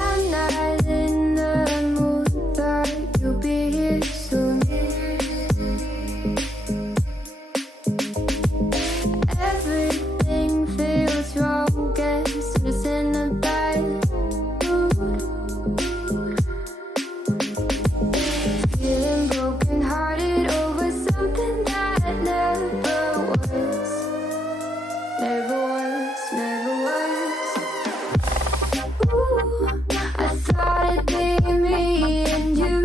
I'm not in the mood, but you'll be here soon. Everything feels wrong, guess I'm just in a bad mood. Feeling broken hearted over something that never was. Never was, never was. Ooh, I thought it'd be me and you.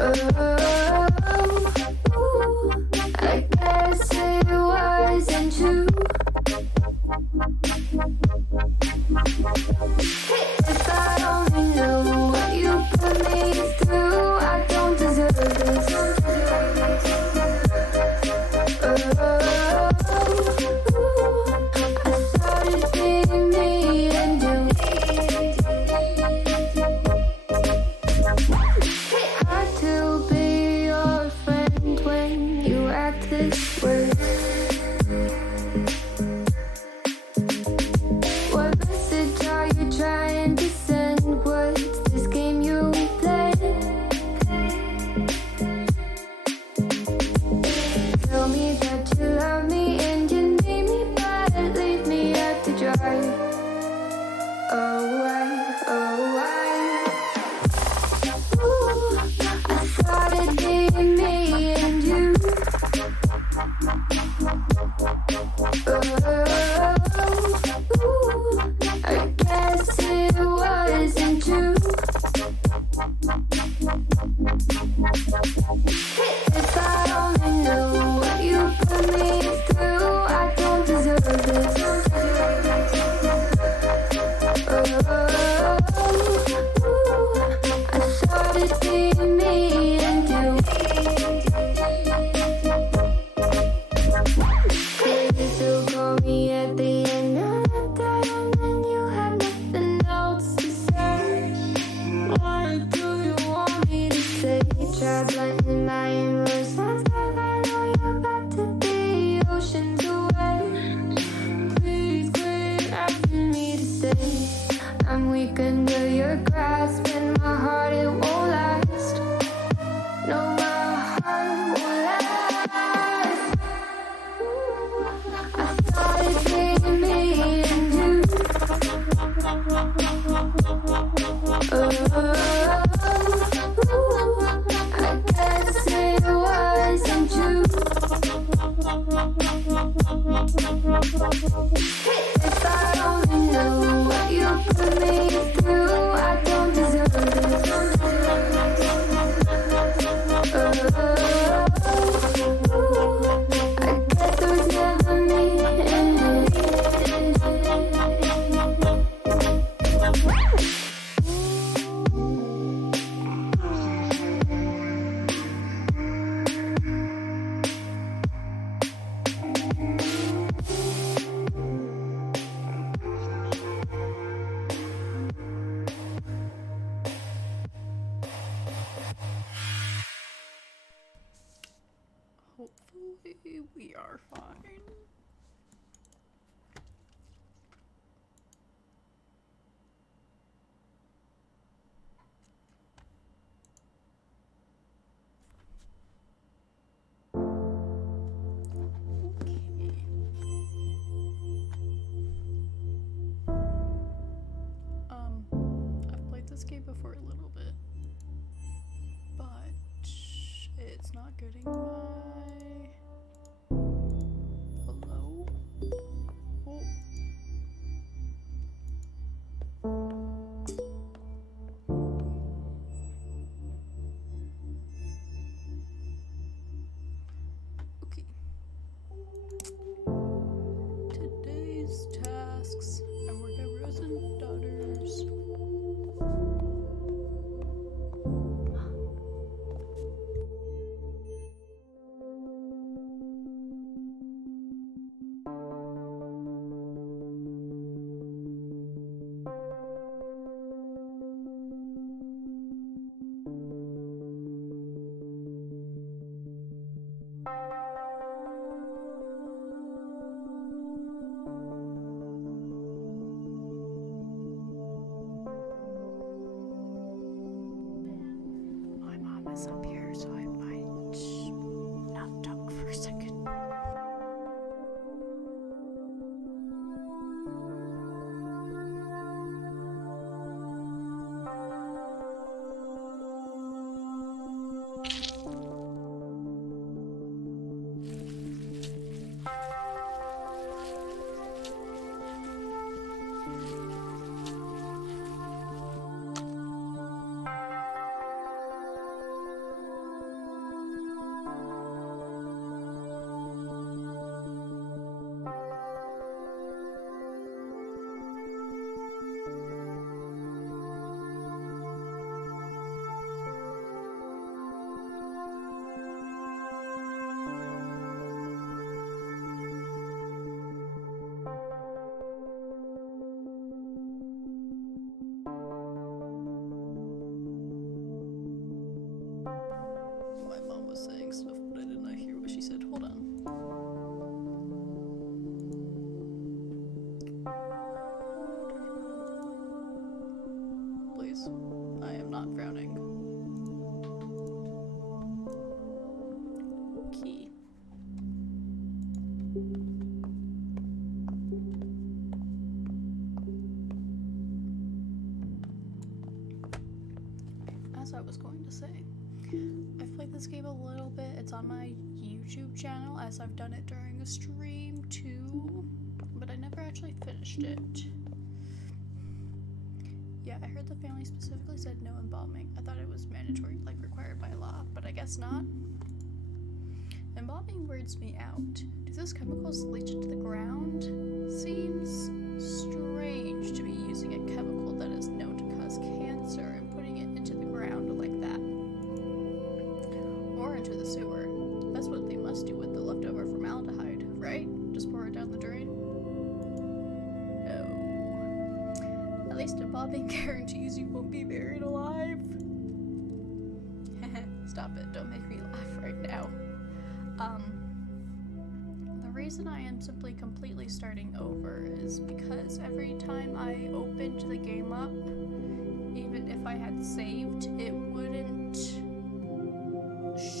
Ooh, I guess it wasn't true. If I only knew what you put me through, I don't deserve this. I thought it'd be me and you. Hard to be your friend when you act this way. What message are you trying to send? What's this game you play? Tell me that you love me and you need me, but leave me out to dry. Oh, why? Ooh, I thought it'd be me and you. Ooh, I guess it wasn't true. If I only knew what you put me through, I don't deserve this. I thought it'd be me and you. Could you still call me at the end of the day when you have nothing else to say? What do you want me to say? Try blending my inverse lines, but I know you're about to be oceans away. Please quit asking me to stay. I'm weak under your grasp, and my heart, it won't last. No, my heart won't last. I thought it'd be me and you. I guess it wasn't true. If I only knew what you put me through, I don't deserve this. I guess it was never me and you. Hopefully we are fine. I've played this game before a little bit, but it's not getting my hello. Oh. Okay. Today's tasks. I work at Rose & Daughters. on my YouTube channel, as I've done it during a stream too, but I never actually finished it. Yeah, I heard the family specifically said no embalming. I thought it was mandatory, like required by law, but I guess not. Embalming weirds me out. Do those chemicals leach into the ground? Seems strange to be using a chemical that is known to cause cancer and putting it into the ground like that. Or into the sewer. That's what they must do with the leftover formaldehyde, right? Just pour it down the drain? No. At least embalming guarantees you won't be buried alive. Stop it, don't make me laugh right now. The reason I am simply completely starting over is because every time I opened the game up, even if I had saved, it wouldn't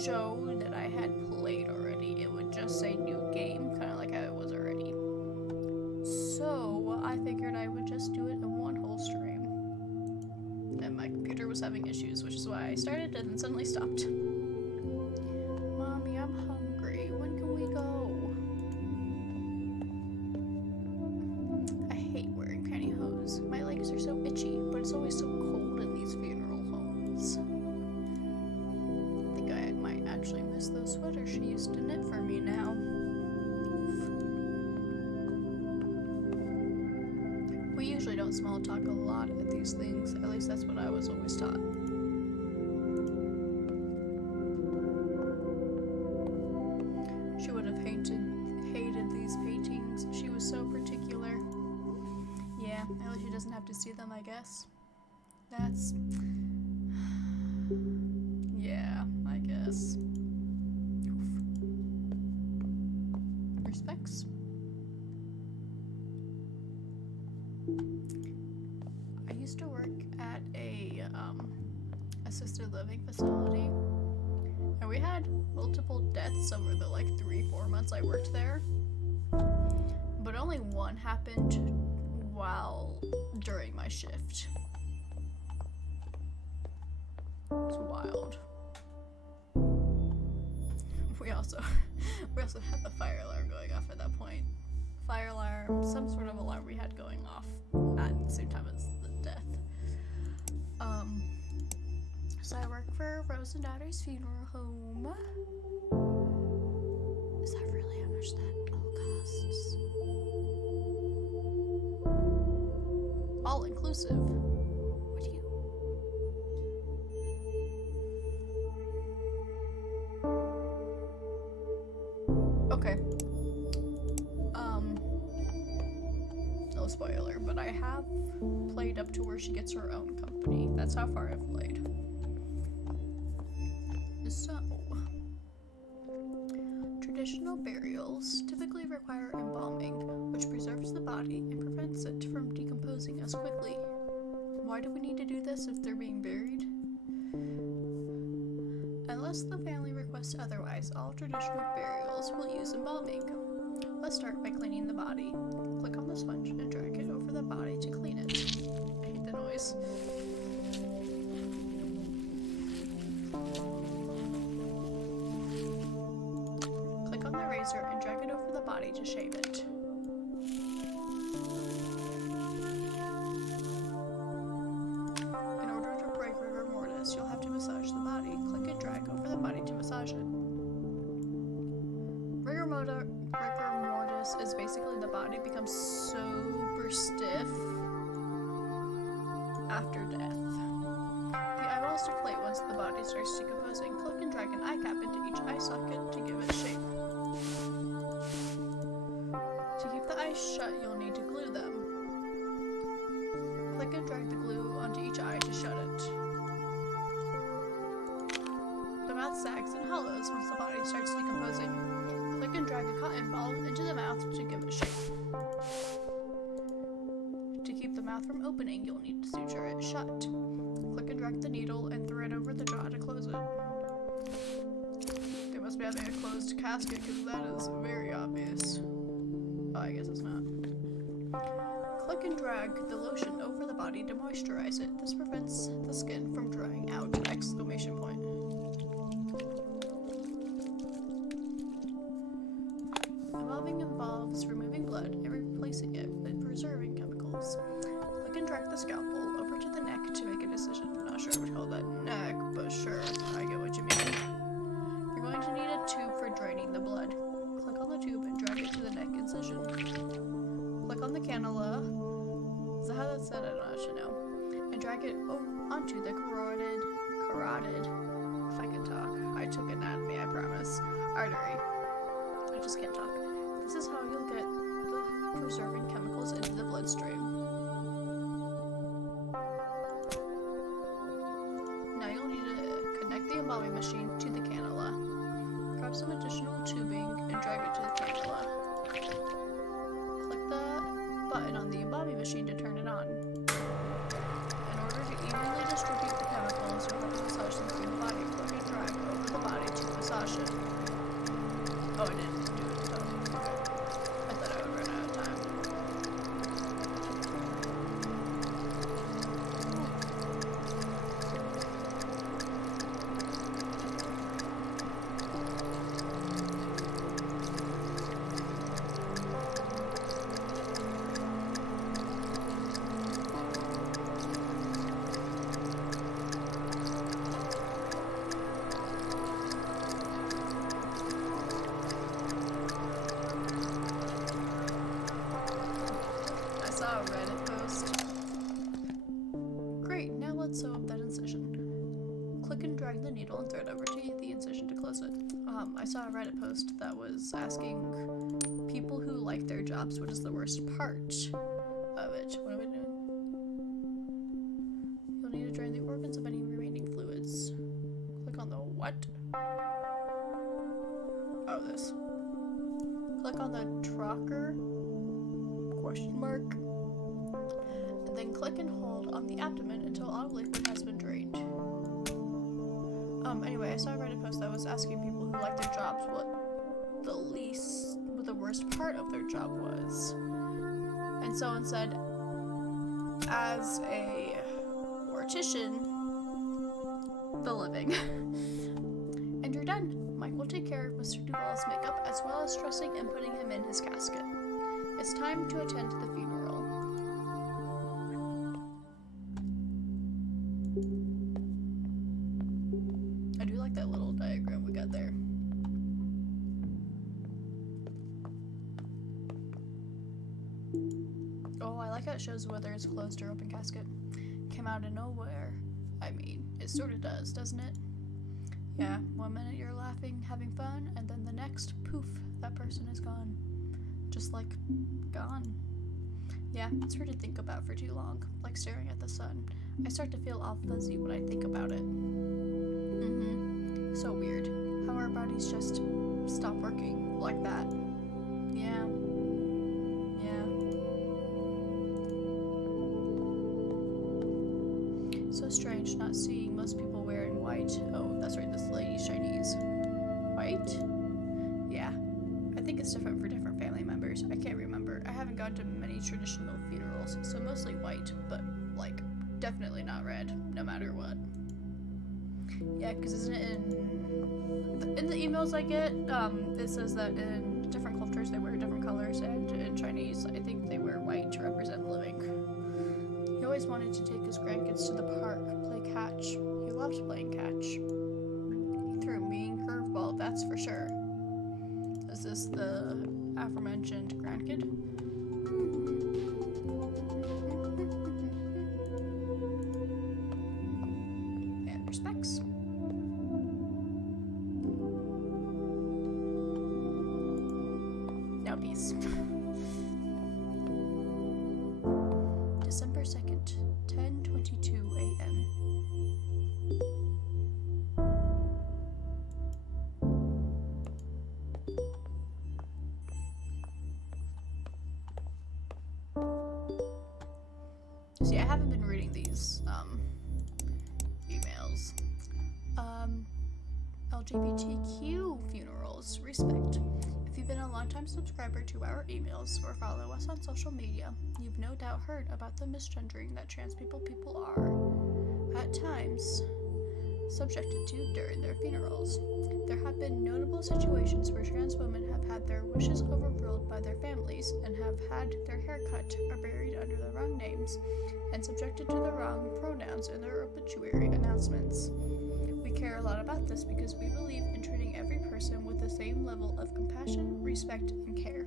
show that I had played already. It would just say new game, kind of like how it was already. So I figured I would just do it in one whole stream. And my computer was having issues, which is why I started and then suddenly stopped. Mommy, I'm hungry. When can we go? I hate wearing pantyhose. My legs are so itchy, but it's always so cold in these funeral homes. I think I might actually miss those sweaters she used to knit for me now. We usually don't small talk a lot at these things, at least that's what I was always taught. She would have hated these paintings. She was so particular. Yeah, at least she doesn't have to see them, I guess. That's... yeah, I guess. Oof. Respects. I used to work at a assisted living facility, and we had multiple deaths over the like 3-4 months I worked there, but only one happened during my shift. It's wild. We also had the fire alarm going off at that point. Fire alarm, some sort of alarm we had going off at the same time as the death. So I work for Rose and Daughter's Funeral Home. Is that really how much that all costs? All inclusive. What do you... Okay. No spoiler, but I have played up to where she gets her own company. That's how far I've played. So, traditional burials typically require embalming, which preserves the body and prevents it from decomposing as quickly. Why do we need to do this if they're being buried? Unless the family requests otherwise, all traditional burials will use embalming. Let's start by cleaning the body. Click on the sponge and drag it over the body to clean it. I hate the noise. Click on the razor and drag it over the body to shave it. In order to break rigor mortis, you'll have to massage the body. Click and drag over the body to massage it. Rigor mortis is basically the body becomes super stiff after death. The eyeballs deflate once the body starts decomposing. Click and drag an eye cap into each eye socket to give it shape. To keep the eyes shut, you'll need to glue them. Click and drag the glue onto each eye to shut it. The mouth sags and hollows once the body starts decomposing. Click and drag a cotton ball into the mouth to give it shape. To keep the mouth from opening, you'll need to suture it shut. Click and drag the needle and thread over the jaw to close it. They must be having a closed casket because that is very obvious. Oh, I guess it's not. Click and drag the lotion over the body to moisturize it. This prevents the skin from drying out! Exclamation point. releasing it with preserving chemicals. Click and drag the scalpel over to the neck to make a decision. I'm not sure I would call that neck, but sure, I get what you mean. You're going to need a tube for draining the blood. Click on the tube and drag it to the neck incision. Click on the cannula. Is that how that's said? I don't actually know. And drag it onto the carotid, if I can talk. I took anatomy, I promise. Artery. I just can't talk. This is how you'll get the preserving chemicals into the bloodstream. Now you'll need to connect the embalming machine to the cannula. Grab some additional tubing and drag it to the cannula. Click the button on the embalming machine to turn it on. In order to evenly distribute the chemicals, you'll have to massage them through the body. Click and drag over the body to massage it. Oh, I didn't do it. Oh, okay. I thought I would run out of time. A Reddit post. Great, now let's sew up that incision. Click and drag the needle and thread over to the incision to close it. I saw a Reddit post that was asking people who like their jobs what is the worst part of it. What are we doing? You'll need to drain the organs of any remaining fluids. Click on the what? Oh, this. Click on the trocker? Question mark. And then click and hold on the abdomen until all liquid has been drained. Anyway, I saw a Reddit post that was asking people who like their jobs what the worst part of their job was. And someone said, as a mortician, the living. And you're done. Mike will take care of Mr. Duvall's makeup as well as dressing and putting him in his casket. It's time to attend the funeral. I do like that little diagram we got there. Oh, I like how it shows whether it's closed or open casket. Came out of nowhere. I mean, it sort of does, doesn't it? Yeah, 1 minute you're laughing, having fun, and then the next, poof, that person is gone. Just like, gone. Yeah, it's hard to think about for too long, like staring at the sun. I start to feel all fuzzy when I think about it. So weird. How our bodies just stop working like that. Yeah. So strange not seeing most people wearing white. Oh, that's right, this lady's Chinese. White? Yeah. I think it's different for different family members. I can't remember. I haven't gone to many traditional funerals, so mostly white, but, like, definitely not red, no matter what. Yeah, because isn't it in the emails I get, it says that in different cultures they wear different colors, and in Chinese, I think they wear white to represent living. He always wanted to take his grandkids to the park, play catch. He loved playing catch. He threw a mean curveball, that's for sure. Is this the aforementioned grandkid? And respects. Now peace. December 2nd, 10:22 a.m. See, I haven't been reading these emails. LGBTQ funerals, respect. If you've been a longtime subscriber to our emails or follow us on social media, you've no doubt heard about the misgendering that trans people are at times subjected to during their funerals. There have been notable situations where trans women have had their wishes overruled by their families and have had their hair cut or buried under the wrong names and subjected to the wrong pronouns in their obituary announcements. We care a lot about this because we believe in treating every person with the same level of compassion, respect, and care.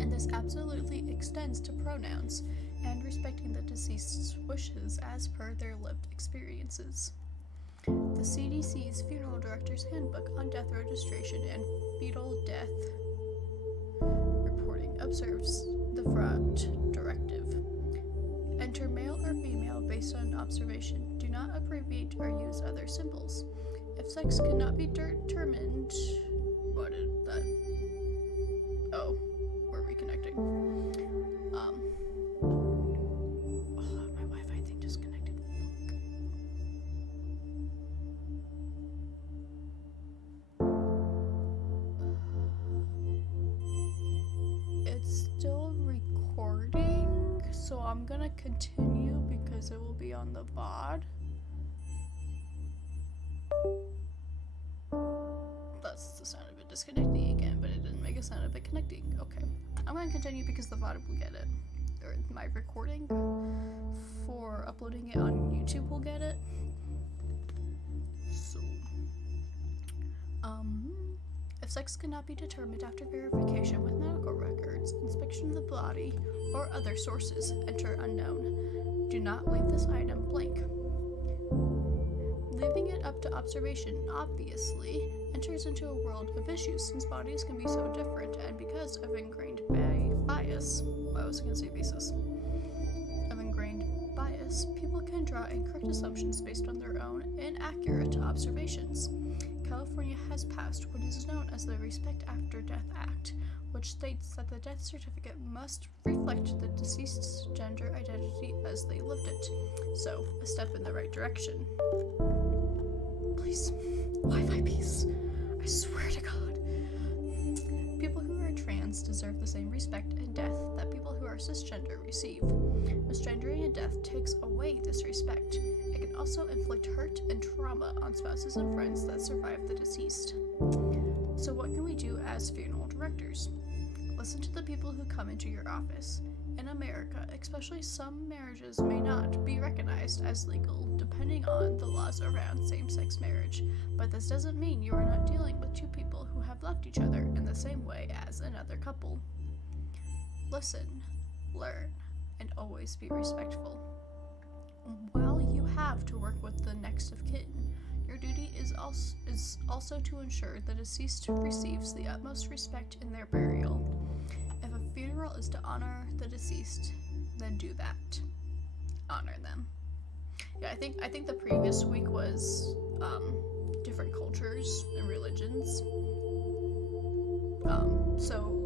And this absolutely extends to pronouns and respecting the deceased's wishes as per their lived experiences. The CDC's Funeral Director's Handbook on Death Registration and Fetal Death Reporting observes the front directive. Enter male or female based on observation. Do not abbreviate or use other symbols. If sex cannot be determined... What is that? Oh, we're reconnecting. My Wi-Fi thing disconnected. It's still recording, so I'm gonna continue because it will be on the VOD. That's the sound of it disconnecting again, but it didn't make a sound of it connecting. Okay, I'm gonna continue because the VOD will get it. Or my recording for uploading it on YouTube will get it. So, if sex cannot be determined after verification with medical records, inspection of the body, or other sources, enter unknown. Do not leave this item blank. Leaving it up to observation, obviously, enters into a world of issues since bodies can be so different and because of ingrained bias, I was going to say basis, of ingrained bias, people can draw incorrect assumptions based on their own inaccurate observations. California has passed what is known as the Respect After Death Act, which states that the death certificate must reflect the deceased's gender identity as they lived it. So, a step in the right direction. Please, Wi-Fi peace. I swear to God. People who are trans deserve the same respect and death that people who are cisgender receive. Misgendering and death takes away this respect. It can also inflict hurt and trauma on spouses and friends that survive the deceased. So what can we do as funeral directors? Listen to the people who come into your office. In America, especially, some marriages may not be recognized as legal depending on the laws around same-sex marriage, but this doesn't mean you are not dealing with two people who have loved each other in the same way as another couple. Listen, learn, and always be respectful. While you have to work with the next of kin, your duty is also to ensure the deceased receives the utmost respect in their burial. If a funeral is to honor the deceased, then do that. Honor them. Yeah, I think the previous week was different cultures and religions. So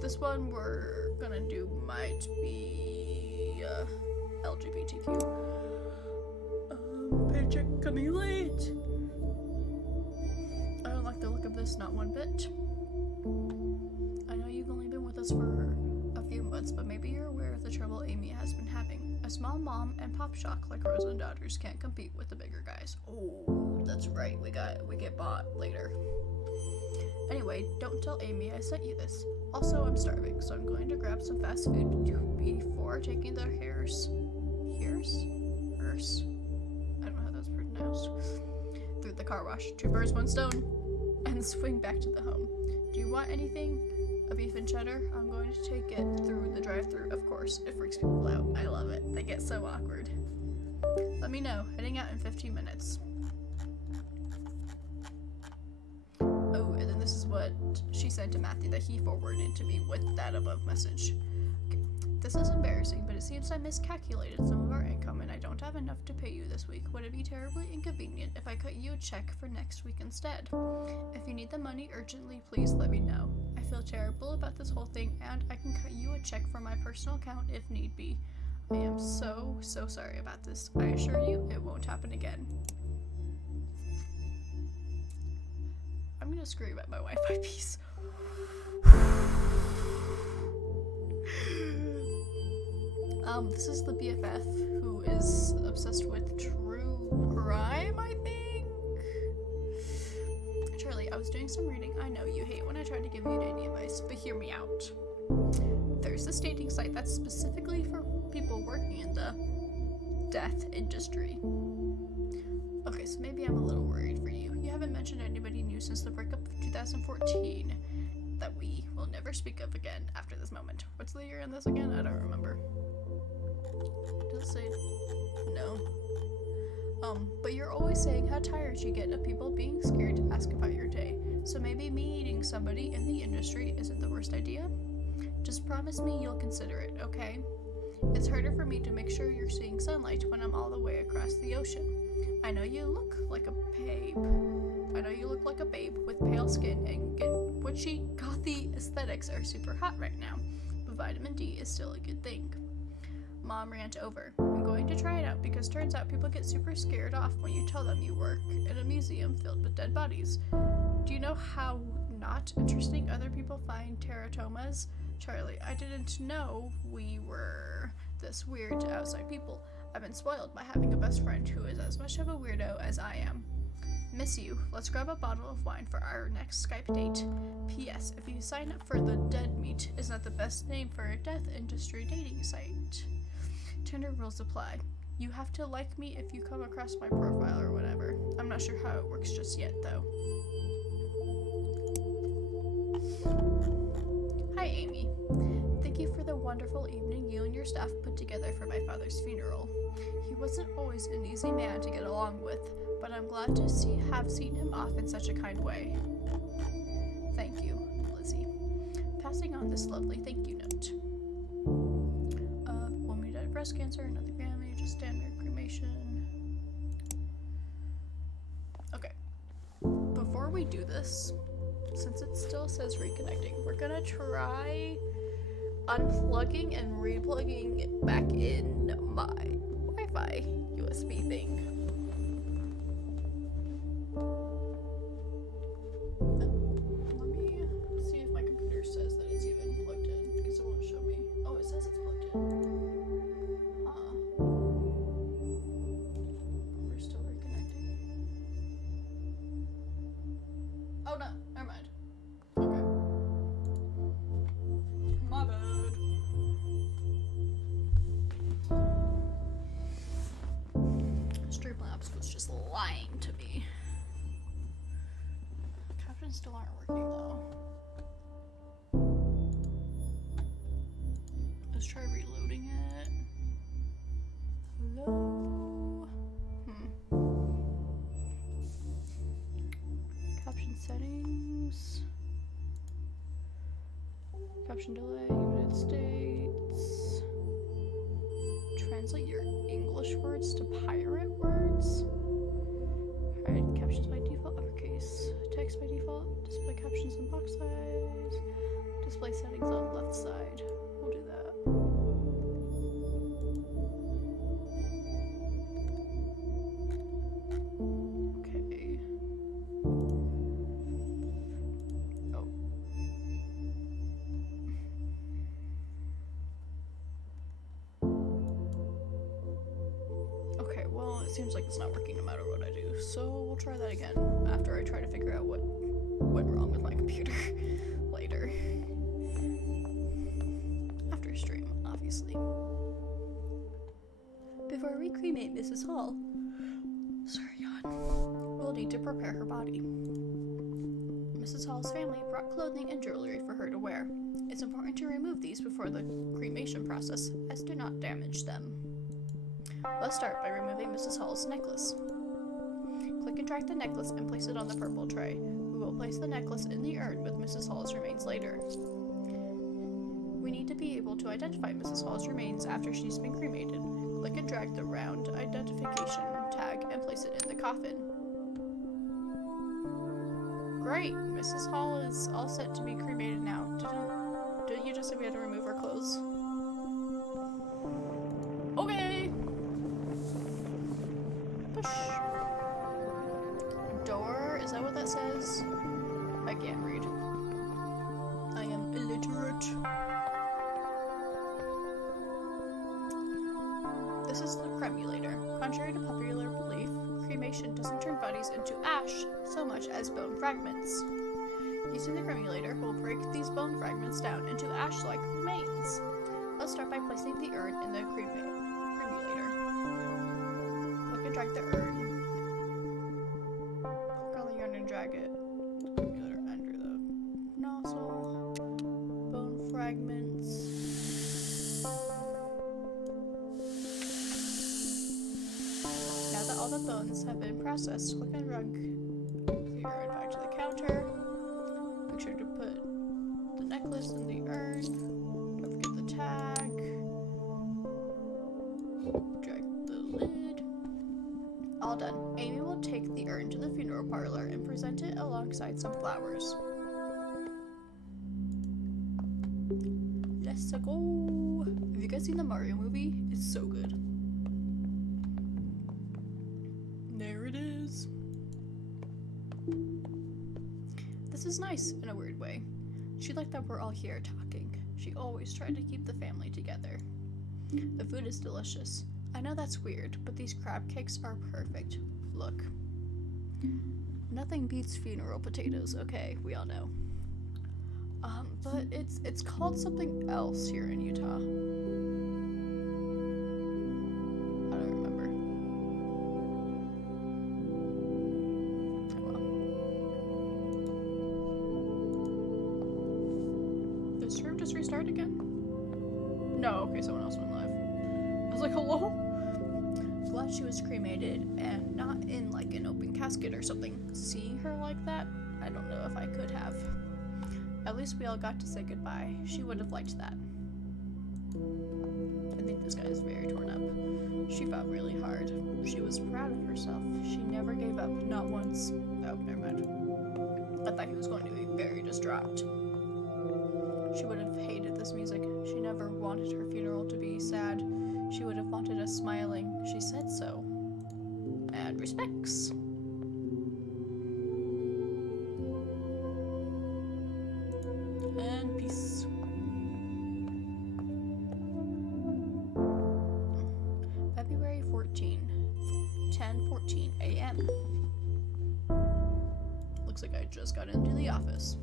this one we're gonna do might be LGBTQ. Paycheck coming late. I don't like the look of this, not one bit. I know you've only been with us for a few months, but maybe you're aware of the trouble Amy has been having. A small mom and pop shock like Rosa and Daughters can't compete with the bigger guys. Oh, that's right. We get bought later. Anyway, don't tell Amy I sent you this. Also, I'm starving, so I'm going to grab some fast food before taking the hearse? I don't know how that's pronounced. Through the car wash. 2 birds, 1 stone. And swing back to the home. Do you want anything? A beef and cheddar? I'm going to take it through the drive-thru, of course. It freaks people out. I love it. They get so awkward. Let me know. Heading out in 15 minutes. Oh, and then this is what she sent to Matthew that he forwarded to me with that above message. Okay. This is embarrassing, but it seems I miscalculated some of our income and I don't have enough to pay you this week. Would it be terribly inconvenient if I cut you a check for next week instead? If you need the money urgently, please let me know. I feel terrible about this whole thing and I can cut you a check from my personal account if need be. I am so sorry about this. I assure you it won't happen again. I'm gonna scream at my Wi-Fi piece. This is the BFF who is obsessed with true crime, I think? Charlie, I was doing some reading. I know you hate when I try to give you dating advice, but hear me out. There's this dating site that's specifically for people working in the death industry. Okay, so maybe I'm a little worried for you. You haven't mentioned anybody new since the breakup of 2014 that we will never speak of again after this moment. What's the year in this again? I don't remember. Does it say no? But you're always saying how tired you get of people being scared to ask about your day. So maybe meeting somebody in the industry isn't the worst idea? Just promise me you'll consider it, okay? It's harder for me to make sure you're seeing sunlight when I'm all the way across the ocean. I know you look like a babe. With pale skin and get witchy, gothy aesthetics are super hot right now, but vitamin D is still a good thing. Mom rant over. I'm going to try it out because turns out people get super scared off when you tell them you work in a museum filled with dead bodies. Do you know how not interesting other people find teratomas? Charlie, I didn't know we were this weird to outside people. I've been spoiled by having a best friend who is as much of a weirdo as I am. Miss you. Let's grab a bottle of wine for our next Skype date. P.S. If you sign up for the Dead Meat, is not the best name for a death industry dating site. Tender rules apply. You have to like me if you come across my profile or whatever. I'm not sure how it works just yet, though. Hi, Amy. Thank you for the wonderful evening you and your staff put together for my father's funeral. He wasn't always an easy man to get along with, but I'm glad to have seen him off in such a kind way. Thank you, Lizzie. Passing on this lovely thank you note. Woman who died of breast cancer, another family, just standard cremation. Okay. Before we do this, since it still says reconnecting, we're gonna try unplugging and replugging it back in my Wi-Fi USB thing. Let me see if my computer says that it's even plugged in, because it won't show me. Oh, it says it's plugged in. Huh. We're still reconnecting. Oh no, never mind. Okay. My bad. Streamlabs was just lying to me. Captions still aren't working though. Let's try reloading it. Hello? Caption settings. Caption delay, United States. Translate your English words to pirate words. Alright, captions by default uppercase. Text by default. Display captions in box size. Display settings on left side. We'll do that. Okay. Oh. Okay, well, it seems like it's not working no matter what I do, so we'll try that again after I try to figure out what went wrong with my computer later. After stream, obviously. Before we cremate Mrs. Hall, we'll need to prepare her body. Mrs. Hall's family brought clothing and jewelry for her to wear. It's important to remove these before the cremation process, as do not damage them. Let's start by removing Mrs. Hall's necklace. Click and drag the necklace and place it on the purple tray. We will place the necklace in the urn with Mrs. Hall's remains later. We need to be able to identify Mrs. Hall's remains after she's been cremated. Click and drag the round identification tag and place it in the coffin. Great! Mrs. Hall is all set to be cremated now. Didn't you just say we had to remove her clothes? Okay! Push. Door, is that what that says? I can't read. I am illiterate. This is the cremulator. Contrary to popular belief, cremation doesn't turn bodies into ash so much as bone fragments. Using the cremulator, we'll break these bone fragments down into ash-like remains. Let's start by placing the urn in the cremulator. Click and drag the urn. Click on the urn and drag it. Cremulator under the nozzle. Bone fragments. Now that all the bones have been processed, click and drag the urn back to the counter. Make sure to put the necklace in the urn. Don't forget the tag. Drag the lid. All done. Amy will take the urn to the funeral parlor and present it alongside some flowers. Let's go. Have you guys seen the Mario movie? It's so good. There it is. This is nice in a weird way. She liked that we're all here talking. She always tried to keep the family together. The food is delicious. I know that's weird, but these crab cakes are perfect. Look. Nothing beats funeral potatoes, okay? We all know. But it's called something else here in Utah. I don't remember. Oh well. Did the stream just restart again? No, okay, someone else went live. I was like, hello? Glad she was cremated and not in like an open casket or something. Seeing her like that, I don't know if I could have. At least we all got to say goodbye. She would have liked that. I think this guy is very torn up. She fought really hard. She was proud of herself. She never gave up, not once. Oh, never mind. I thought he was going to be very distraught. She would have hated this music. She never wanted her funeral to be sad. She would have wanted us smiling. She said so. And respects. And peace. February 14, 10:14 a.m. Looks like I just got into the office.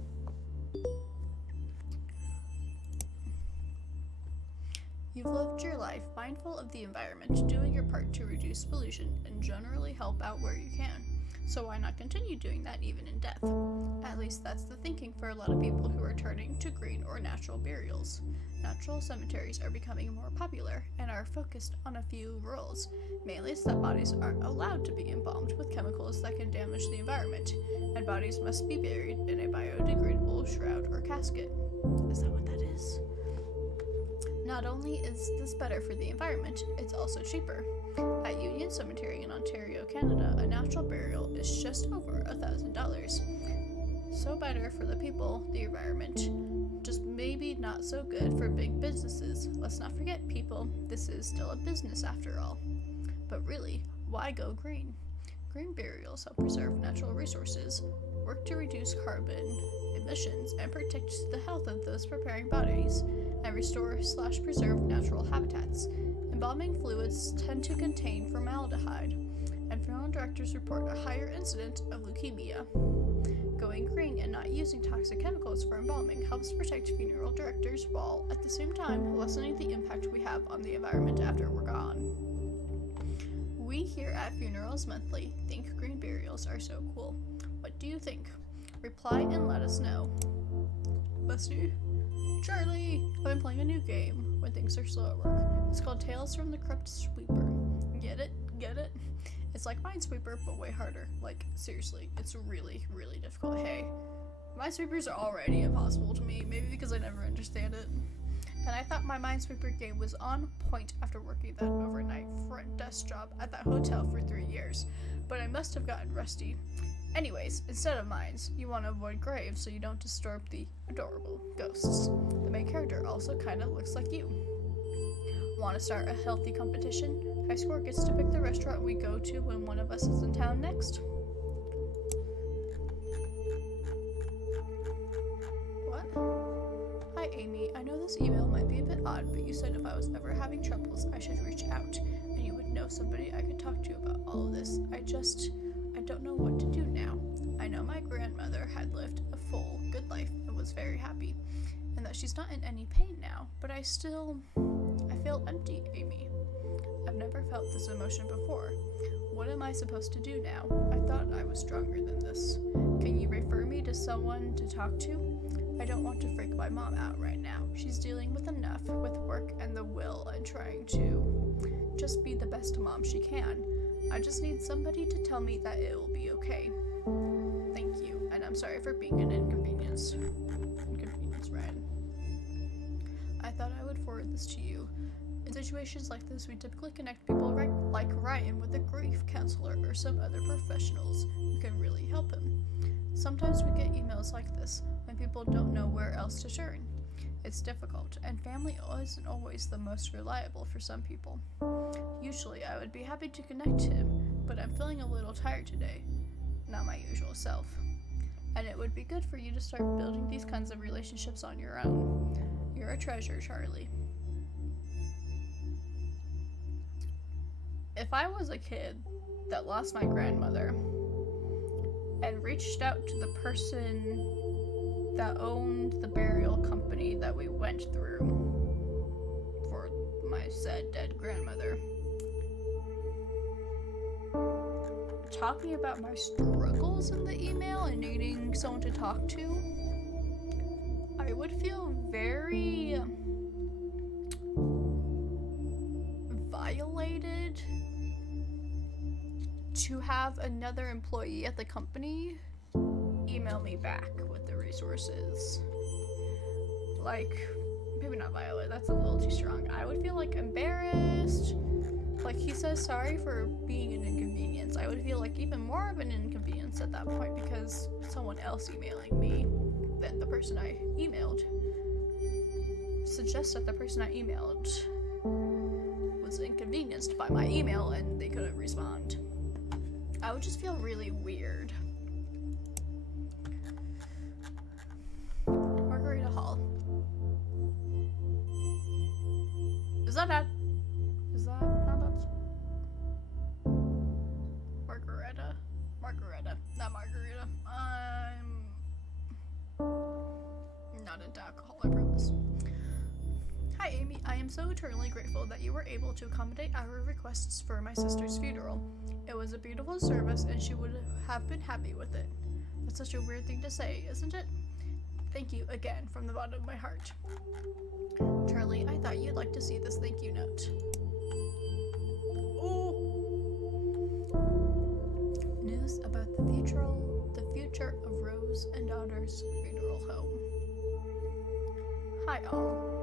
You've lived your life mindful of the environment, doing your part to reduce pollution and generally help out where you can. So why not continue doing that even in death? At least that's the thinking for a lot of people who are turning to green or natural burials. Natural cemeteries are becoming more popular and are focused on a few rules, mainly that bodies aren't allowed to be embalmed with chemicals that can damage the environment, and bodies must be buried in a biodegradable shroud or casket. Is that what that is? Not only is this better for the environment, it's also cheaper. At Union Cemetery in Ontario, Canada, a natural burial is just over $1,000. So better for the people, the environment, just maybe not so good for big businesses. Let's not forget, people, this is still a business after all. But really, why go green? Green burials help preserve natural resources, work to reduce carbon emissions, and protect the health of those preparing bodies, and restore/preserve natural habitats. Embalming fluids tend to contain formaldehyde, and funeral directors report a higher incidence of leukemia. Going green and not using toxic chemicals for embalming helps protect funeral directors while at the same time lessening the impact we have on the environment after we're gone. We here at Funerals Monthly think green burials are so cool. What do you think? Reply and let us know. Bestie. Charlie! I've been playing a new game when things are slow at work. It's called Tales from the Crypt Sweeper. Get it? Get it? It's like Minesweeper, but way harder. Like, seriously, it's really, really difficult. Hey, Minesweepers are already impossible to me, maybe because I never understand it. And I thought my Minesweeper game was on point after working that overnight front desk job at that hotel for 3 years, but I must have gotten rusty. Anyways, instead of mines, you want to avoid graves so you don't disturb the adorable ghosts. The main character also kind of looks like you. Want to start a healthy competition? High score gets to pick the restaurant we go to when one of us is in town next. What? Hi, Amy. I know this email might be a bit odd, but you said if I was ever having troubles, I should reach out, and you would know somebody I could talk to about all of this. I don't know what to do now. I know my grandmother had lived a full, good life and was very happy, and that she's not in any pain now, but I feel empty, Amy. I've never felt this emotion before. What am I supposed to do now? I thought I was stronger than this. Can you refer me to someone to talk to? I don't want to freak my mom out right now. She's dealing with enough with work and the will and trying to just be the best mom she can. I just need somebody to tell me that it will be okay. Thank you, and I'm sorry for being an inconvenience. Ryan. I thought I would forward this to you. In situations like this, we typically connect people like Ryan with a grief counselor or some other professionals who can really help him. Sometimes we get emails like this when people don't know where else to turn. It's difficult, and family isn't always the most reliable for some people. Usually, I would be happy to connect him, but I'm feeling a little tired today. Not my usual self. And it would be good for you to start building these kinds of relationships on your own. You're a treasure, Charlie. If I was a kid that lost my grandmother and reached out to the person that owned the burial company that we went through for my said dead grandmother, talking about my struggles in the email and needing someone to talk to, I would feel very violated to have another employee at the company email me back with the resources. Like, maybe not violated, that's a little too strong. I would feel like embarrassed. Like, he says sorry for being an inconvenience. I would feel like even more of an inconvenience at that point because someone else emailing me than the person I emailed suggests that the person I emailed was inconvenienced by my email and they couldn't respond. I would just feel really weird. Margarita Hall. Is that how that's? Margareta, not Margarita. I'm not into alcohol, I promise. Hi, Amy. I am so eternally grateful that you were able to accommodate our requests for my sister's funeral. It was a beautiful service, and she would have been happy with it. That's such a weird thing to say, isn't it? Thank you again from the bottom of my heart. Charlie, I thought you'd like to see this thank you note. Oh! News about the future of Rose and Daughter's funeral home. Hi all.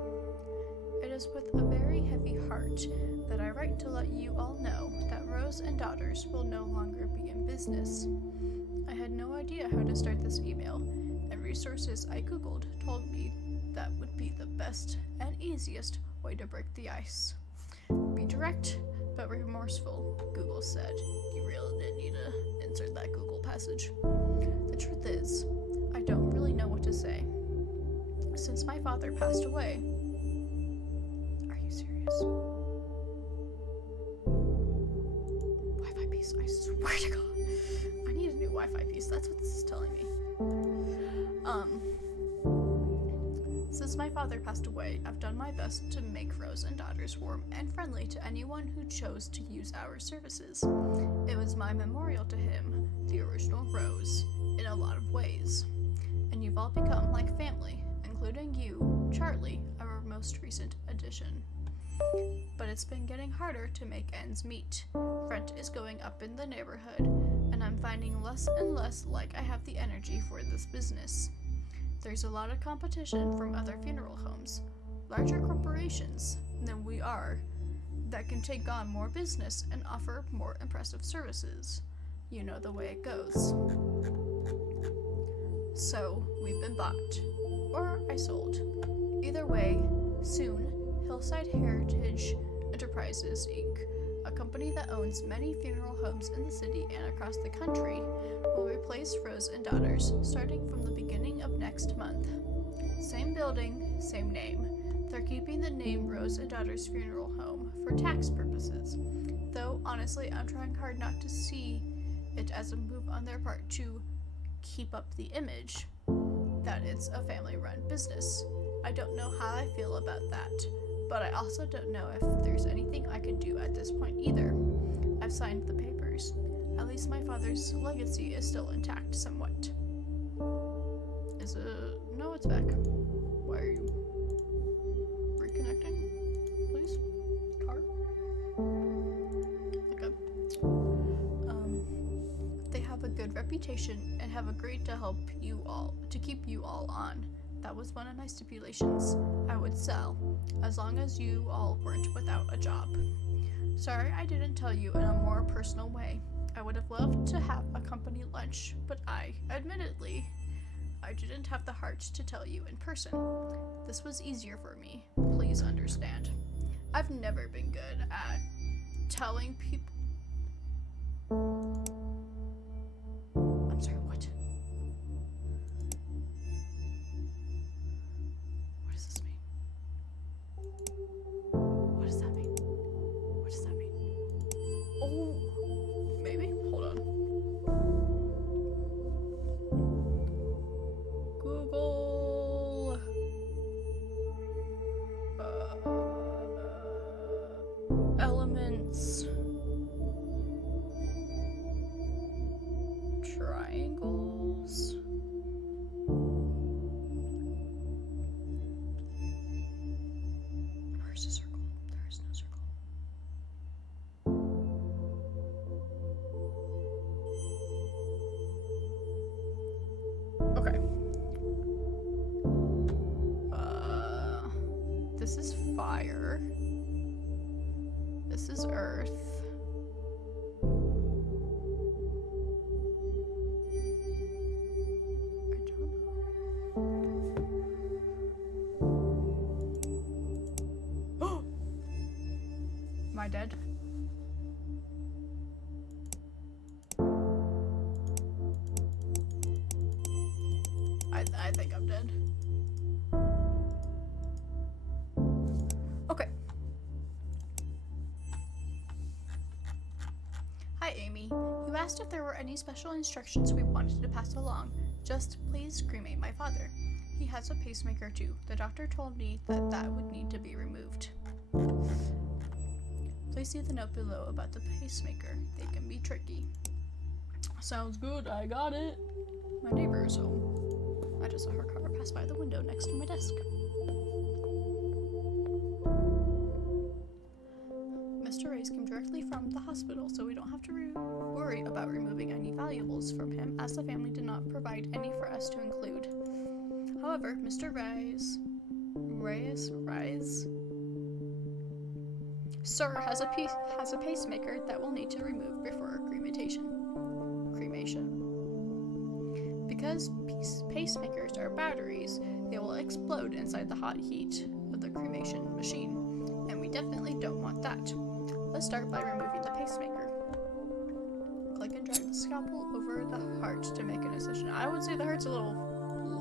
It is with a very heavy heart that I write to let you all know that Rose and Daughters will no longer be in business. I had no idea how to start this email, and resources I googled told me that would be the best and easiest way to break the ice. Be direct, but remorseful, Google said. You really did need to insert that Google passage. The truth is, I don't really know what to say. Since my father passed away... Are you serious? Wi-Fi piece, I swear to God. I need a new Wi-Fi piece, that's what this is telling me. Since my father passed away, I've done my best to make Rose and Daughters warm and friendly to anyone who chose to use our services. It was my memorial to him, the original Rose, in a lot of ways. And you've all become like family, including you, Charlie, our most recent addition. But it's been getting harder to make ends meet. Rent is going up in the neighborhood, and I'm finding less and less like I have the energy for this business. There's a lot of competition from other funeral homes, larger corporations than we are, that can take on more business and offer more impressive services. You know the way it goes. So, we've been bought. Or I sold. Either way, soon, Hillside Heritage Enterprises, Inc., a company that owns many funeral homes in the city and across the country, will replace Rose and Daughters starting from the beginning of next month. Same building, same name, They're keeping the name Rose and Daughter's Funeral Home for tax purposes. Though, honestly, I'm trying hard not to see it as a move on their part to keep up the image that it's a family-run business. I don't know how I feel about that, but I also don't know if there's anything I can do at this point either. I've signed the papers. At least my father's legacy is still intact somewhat. No, it's back. Why are you reconnecting? Please? Car? Okay. They have a good reputation and have agreed to help you all, to keep you all on. That was one of my stipulations. I would sell, as long as you all weren't without a job. Sorry I didn't tell you in a more personal way. I would have loved to have a company lunch, but admittedly, I didn't have the heart to tell you in person. This was easier for me. Please understand. I've never been good at telling people. I'm sorry, what? What does this mean? What does that mean? What does that mean? Oh, maybe? Hold on. Google. Elements. Triangles. Where's the circle? There is no circle. Okay. This is fire. This is earth. I don't know. Am I dead? I think I'm dead. Okay. Hi, Amy. You asked if there were any special instructions we wanted to pass along. Just please cremate my father. He has a pacemaker too. The doctor told me that would need to be removed. Please see the note below about the pacemaker. They can be tricky. Sounds good. I got it. My neighbor is home. I just saw her car pass by the window next to my desk. Mr. Reyes came directly from the hospital, so we don't have to worry about removing any valuables from him, as the family did not provide any for us to include. However, Mr. Reyes, Sir has a pacemaker that we'll need to remove before cremation. Because pacemakers are batteries, they will explode inside the hot heat of the cremation machine, and we definitely don't want that. Let's start by removing the pacemaker. Click and drag the scalpel over the heart to make an incision. I would say the heart's a little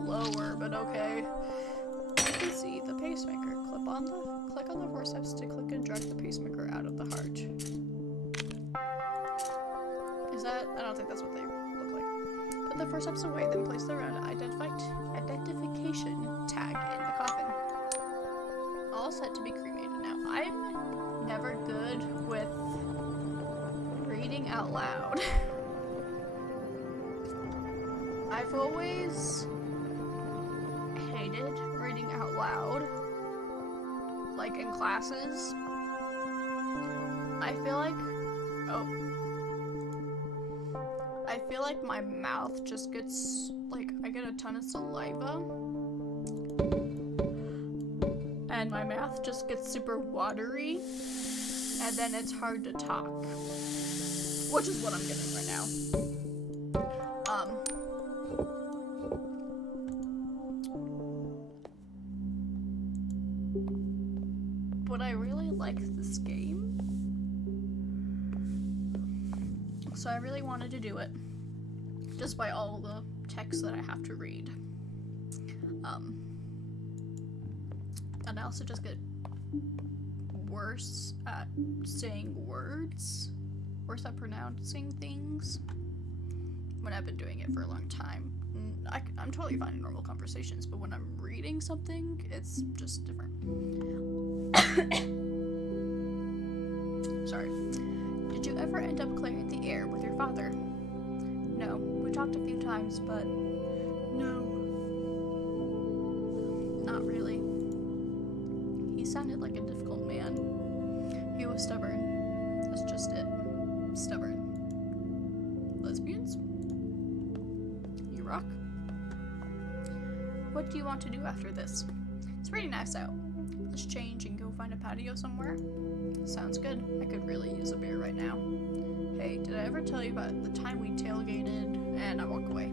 lower, but okay. You can see the pacemaker. Click on the forceps to click and drag the pacemaker out of the heart. Is that? I don't think that's what they look like. Put the forceps away, then place the round identification tag in the coffin. All set to be cremated now. I'm never good with reading out loud. I've always hated reading out loud, like in classes. I feel like my mouth just gets, like, I get a ton of saliva, and my mouth just gets super watery, and then it's hard to talk, which is what I'm getting right now. But I really like this game, so I really wanted to do it, despite all the text that I have to read. And I also just get worse at saying words, worse at pronouncing things when I've been doing it for a long time. I'm totally fine in normal conversations, but when I'm reading something, it's just different. Sorry. Did you ever end up clearing the air with your father? No. We talked a few times, but no. Not really. He sounded like a difficult man. He was stubborn. That's just it. Stubborn. Lesbians? You rock. What do you want to do after this? It's pretty nice out. Let's change and go find a patio somewhere. Sounds good. I could really use a beer right now. Hey, did I ever tell you about the time we tailgated and I walked away?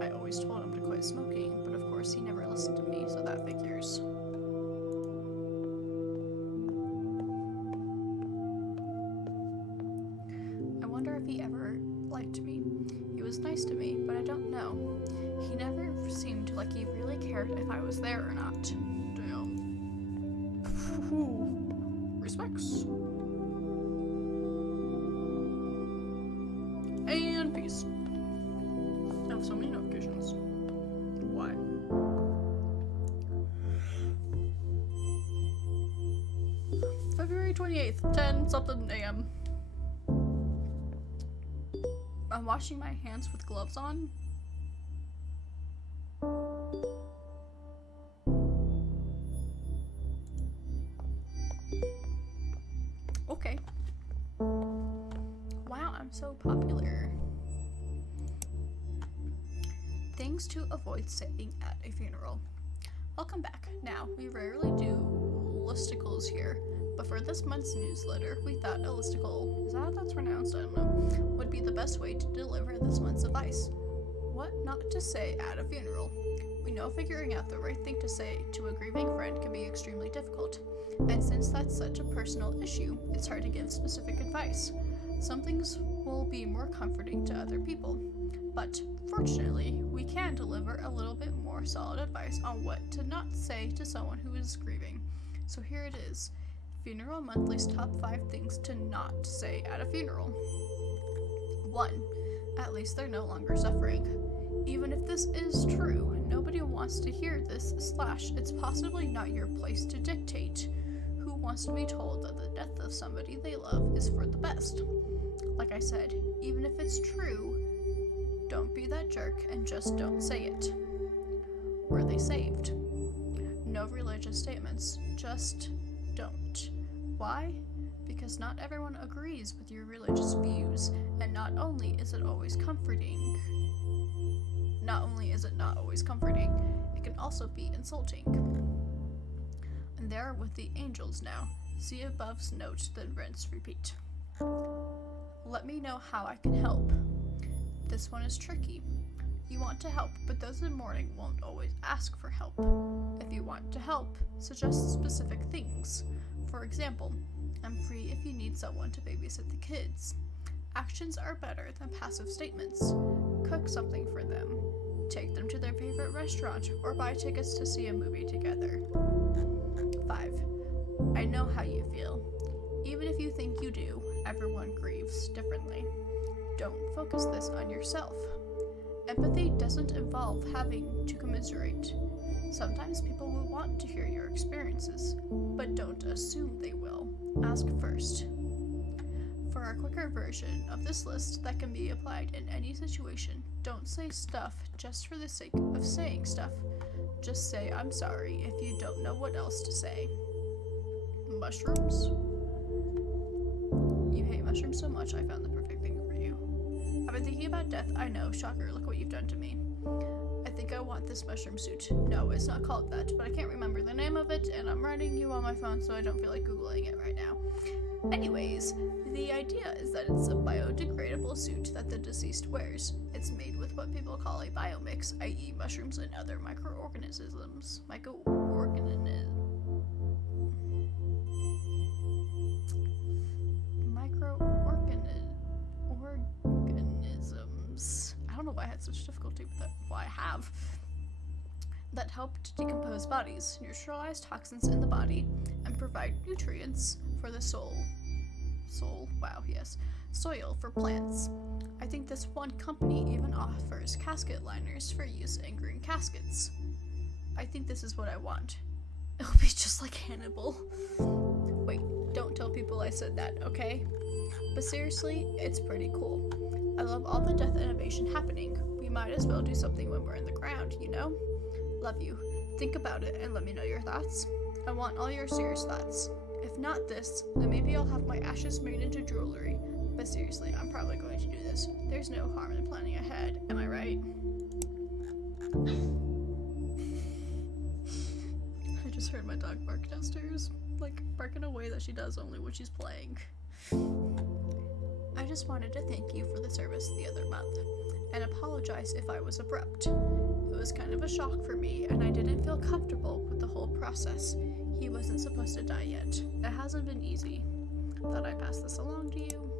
I always told him to quit smoking, but of course he never listened to me, so that figures. I wonder if he ever liked me. He was nice to me, but I don't know. He never seemed like he really cared if I was there or not. Damn. Respects. And peace. I have so many notifications. Why? February 28th, 10-something a.m. I'm washing my hands with gloves on. Okay. Wow, I'm so popular. Things to avoid saying at a funeral. Welcome back. Now, we rarely do listicles here, but for this month's newsletter, we thought a listicle, is that how that's pronounced? I don't know, would be the best way to deliver this month's advice. What not to say at a funeral. We know figuring out the right thing to say to a grieving friend can be extremely difficult, and since that's such a personal issue, it's hard to give specific advice. Some things will be more comforting to other people, but fortunately, we can deliver a little bit more solid advice on what to not say to someone who is grieving. So here it is. Funeral Monthly's top 5 things to not say at a funeral. 1. At least they're no longer suffering. Even if this is true, nobody wants to hear this / it's possibly not your place to dictate. Who wants to be told that the death of somebody they love is for the best? Like I said, even if it's true, don't be that jerk and just don't say it. Were they saved? No religious statements, just don't. Why? Because not everyone agrees with your religious views, and not only is it not always comforting, it can also be insulting. And there with the angels now. See above's note, then rinse, repeat. Let me know how I can help. This one is tricky. You want to help, but those in mourning won't always ask for help. If you want to help, suggest specific things. For example, I'm free if you need someone to babysit the kids. Actions are better than passive statements. Cook something for them. Take them to their favorite restaurant, or buy tickets to see a movie together. 5. I know how you feel. Even if you think you do, everyone grieves differently. Don't focus this on yourself. Empathy doesn't involve having to commiserate. Sometimes people will want to hear your experiences, but don't assume they will. Ask first. For a quicker version of this list that can be applied in any situation, don't say stuff just for the sake of saying stuff. Just say I'm sorry if you don't know what else to say. Mushrooms? You hate mushrooms so much, I found the perfect thing for you. I've been thinking about death. I know, shocker, look what you've done to me. I think I want this mushroom suit. No, it's not called that, but I can't remember the name of it, and I'm writing you on my phone, so I don't feel like Googling it right now. Anyways, the idea is that it's a biodegradable suit that the deceased wears. It's made with what people call a biomix, i.e. mushrooms and other microorganisms. Organisms. I don't know why I had such difficulty with that. Why I have. that help to decompose bodies, neutralize toxins in the body, and provide nutrients for the soil for plants. I think this one company even offers casket liners for use in green caskets. I think this is what I want. It'll be just like Hannibal. Wait, don't tell people I said that, okay? But seriously, it's pretty cool. I love all the death innovation happening. We might as well do something when we're in the ground, you know? Love you. Think about it and let me know your thoughts. I want all your serious thoughts. If not this, then maybe I'll have my ashes made into jewelry. But seriously, I'm probably going to do this. There's no harm in planning ahead, am I right? I just heard my dog bark downstairs, like bark in a way that she does only when she's playing. I just wanted to thank you for the service the other month, and apologize if I was abrupt. It was kind of a shock for me, and I didn't feel comfortable with the whole process. He wasn't supposed to die yet. It hasn't been easy. Thought I'd pass this along to you.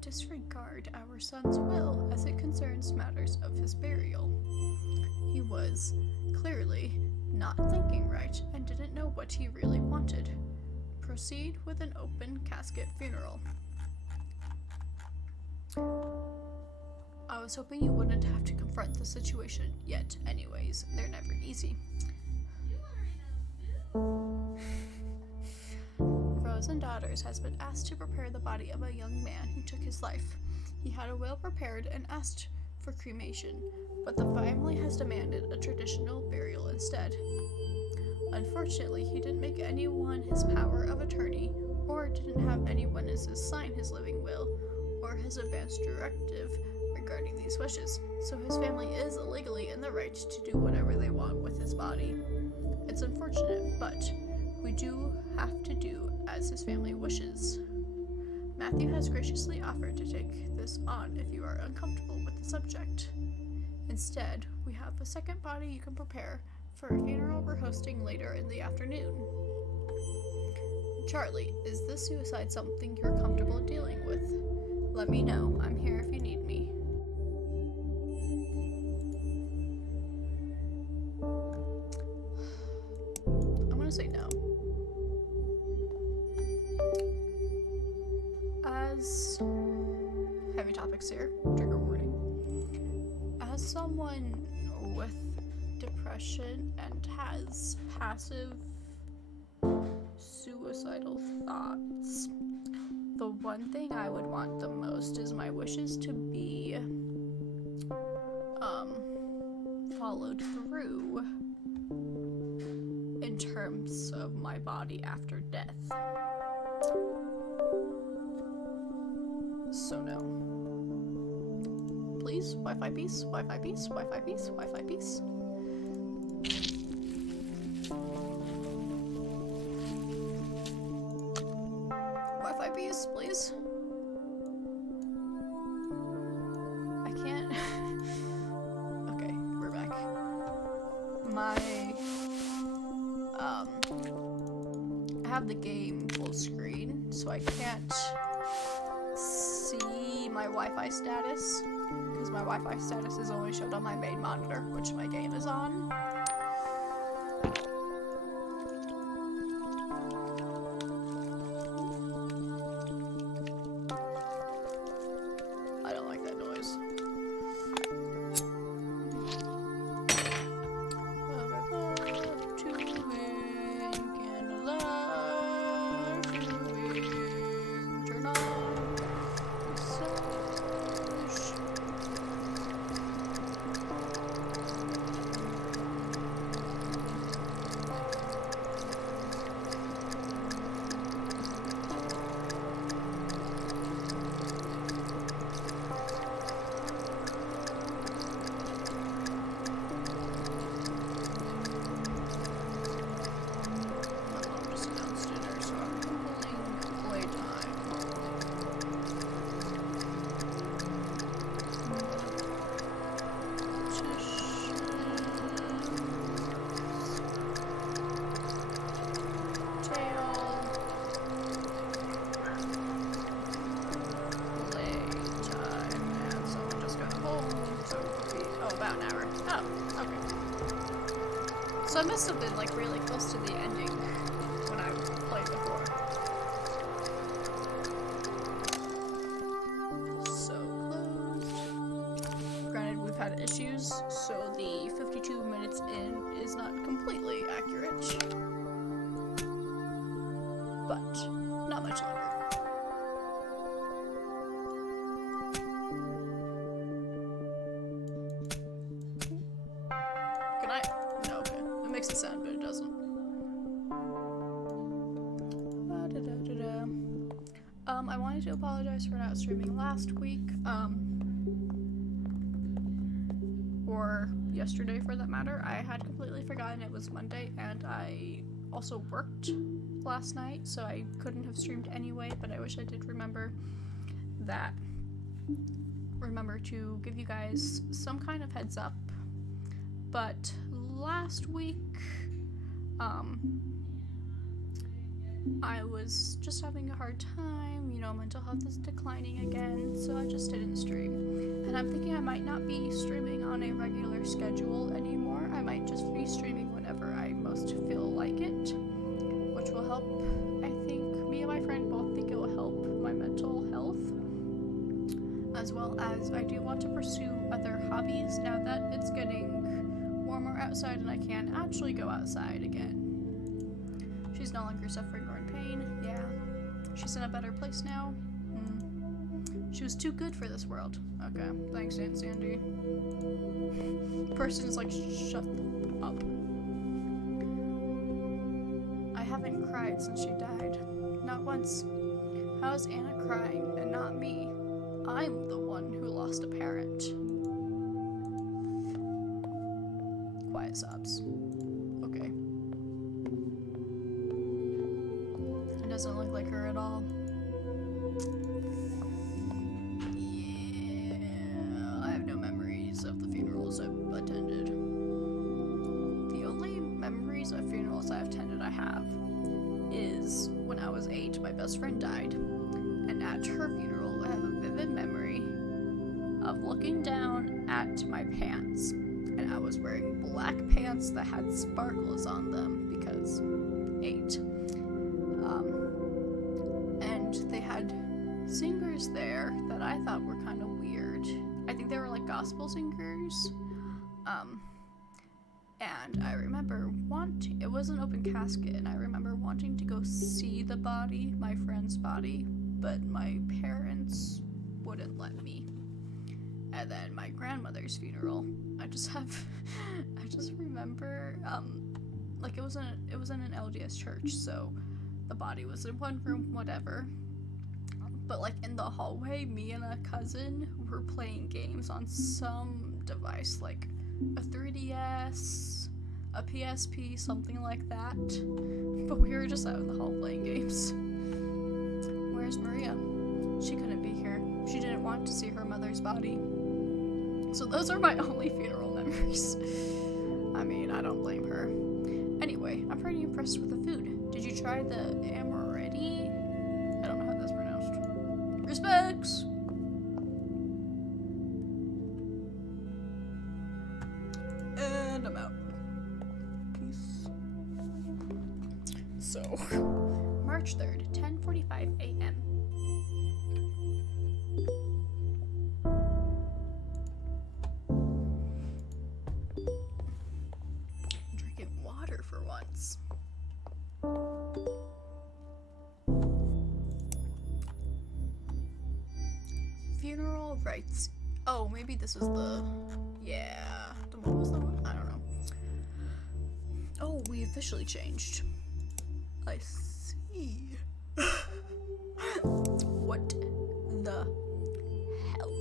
Disregard our son's will as it concerns matters of his burial. He was clearly not thinking right and didn't know what he really wanted. Proceed with an open casket funeral. I was hoping you wouldn't have to confront the situation yet anyways. They're never easy. Rose and Daughters has been asked to prepare the body of a young man who took his life. He had a will prepared and asked for cremation, but the family has demanded a traditional burial instead. Unfortunately, he didn't make anyone his power of attorney, or didn't have any witnesses sign his living will, or his advance directive regarding these wishes, so his family is legally in the right to do whatever they want with his body. It's unfortunate, but we do have to do as his family wishes. Matthew has graciously offered to take this on if you are uncomfortable with the subject. Instead, we have a second body you can prepare for a funeral we're hosting later in the afternoon. Charlie, is this suicide something you're comfortable dealing with? Let me know. I'm here if you need me. I'm gonna say no. As heavy topics here, trigger warning. As someone with depression and has passive suicidal thoughts, the one thing I would want the most is my wishes to be followed through in terms of my body after death. So no. Please, Wi-Fi peace, Wi-Fi peace, Wi-Fi peace, Wi-Fi peace. Wi-Fi peace, please. I can't. Okay, we're back. I have the game full screen, so I can't see my Wi-Fi status, because my Wi-Fi status is only showed on my main monitor, which my game is on. I don't like that noise. about an hour. Oh, okay. So I must have been like really close to the ending when I played before. So closed. Granted, we've had issues, so the 52 minutes in is not completely accurate. But not much longer. Can I? No, okay. It makes a sound, but it doesn't. I wanted to apologize for not streaming last week, or yesterday for that matter. I had completely forgotten it was Monday, and I also worked last night, so I couldn't have streamed anyway, but I wish I did remember to give you guys some kind of heads up. But last week, I was just having a hard time, you know, mental health is declining again, so I just didn't stream. And I'm thinking I might not be streaming on a regular schedule anymore. I might just be streaming whenever I most feel like it, which will help. I think me and my friend both think it will help my mental health, as well as I do want to pursue other hobbies now that it's getting warmer outside and I can actually go outside again. She's no longer suffering or in pain. Yeah. She's in a better place now. She was too good for this world. Okay. Thanks, Aunt Sandy. Person's like, shut up. I haven't cried since she died. Not once. How is Anna crying and not me? I'm the one who lost a parent. Quiet sobs. Okay. It doesn't look like her at all. Yeah, I have no memories of the funerals I've attended. The only memories of funerals I've attended I have is when I was 8, my best friend died, and at her funeral I have a vivid memory of looking down at my pants, and I was wearing black pants that had sparkles on them because 8. And they had singers there that I thought were kind of weird. I think they were like gospel singers. And I remember it was an open casket, and I remember wanting to go see the body, my friend's body, but my parents wouldn't let me. And then my grandmother's funeral, I just remember, like it was in an LDS church, so the body was in one room, whatever. But like in the hallway, me and a cousin were playing games on some device, like a 3DS, a PSP, something like that. But we were just out in the hall playing games. Where's Maria? She couldn't be here. She didn't want to see her mother's body. So those are my only funeral memories. I mean, I don't blame her. Anyway, I'm pretty impressed with the food. Did you try the amaretti? I don't know how that's pronounced. Respects! And I'm out. Peace. So, March 3rd, 10:45 a.m. Drinking water for once. Funeral rites. Oh, maybe this was what was the one? I don't know. Oh, we officially changed. I see. What the hell?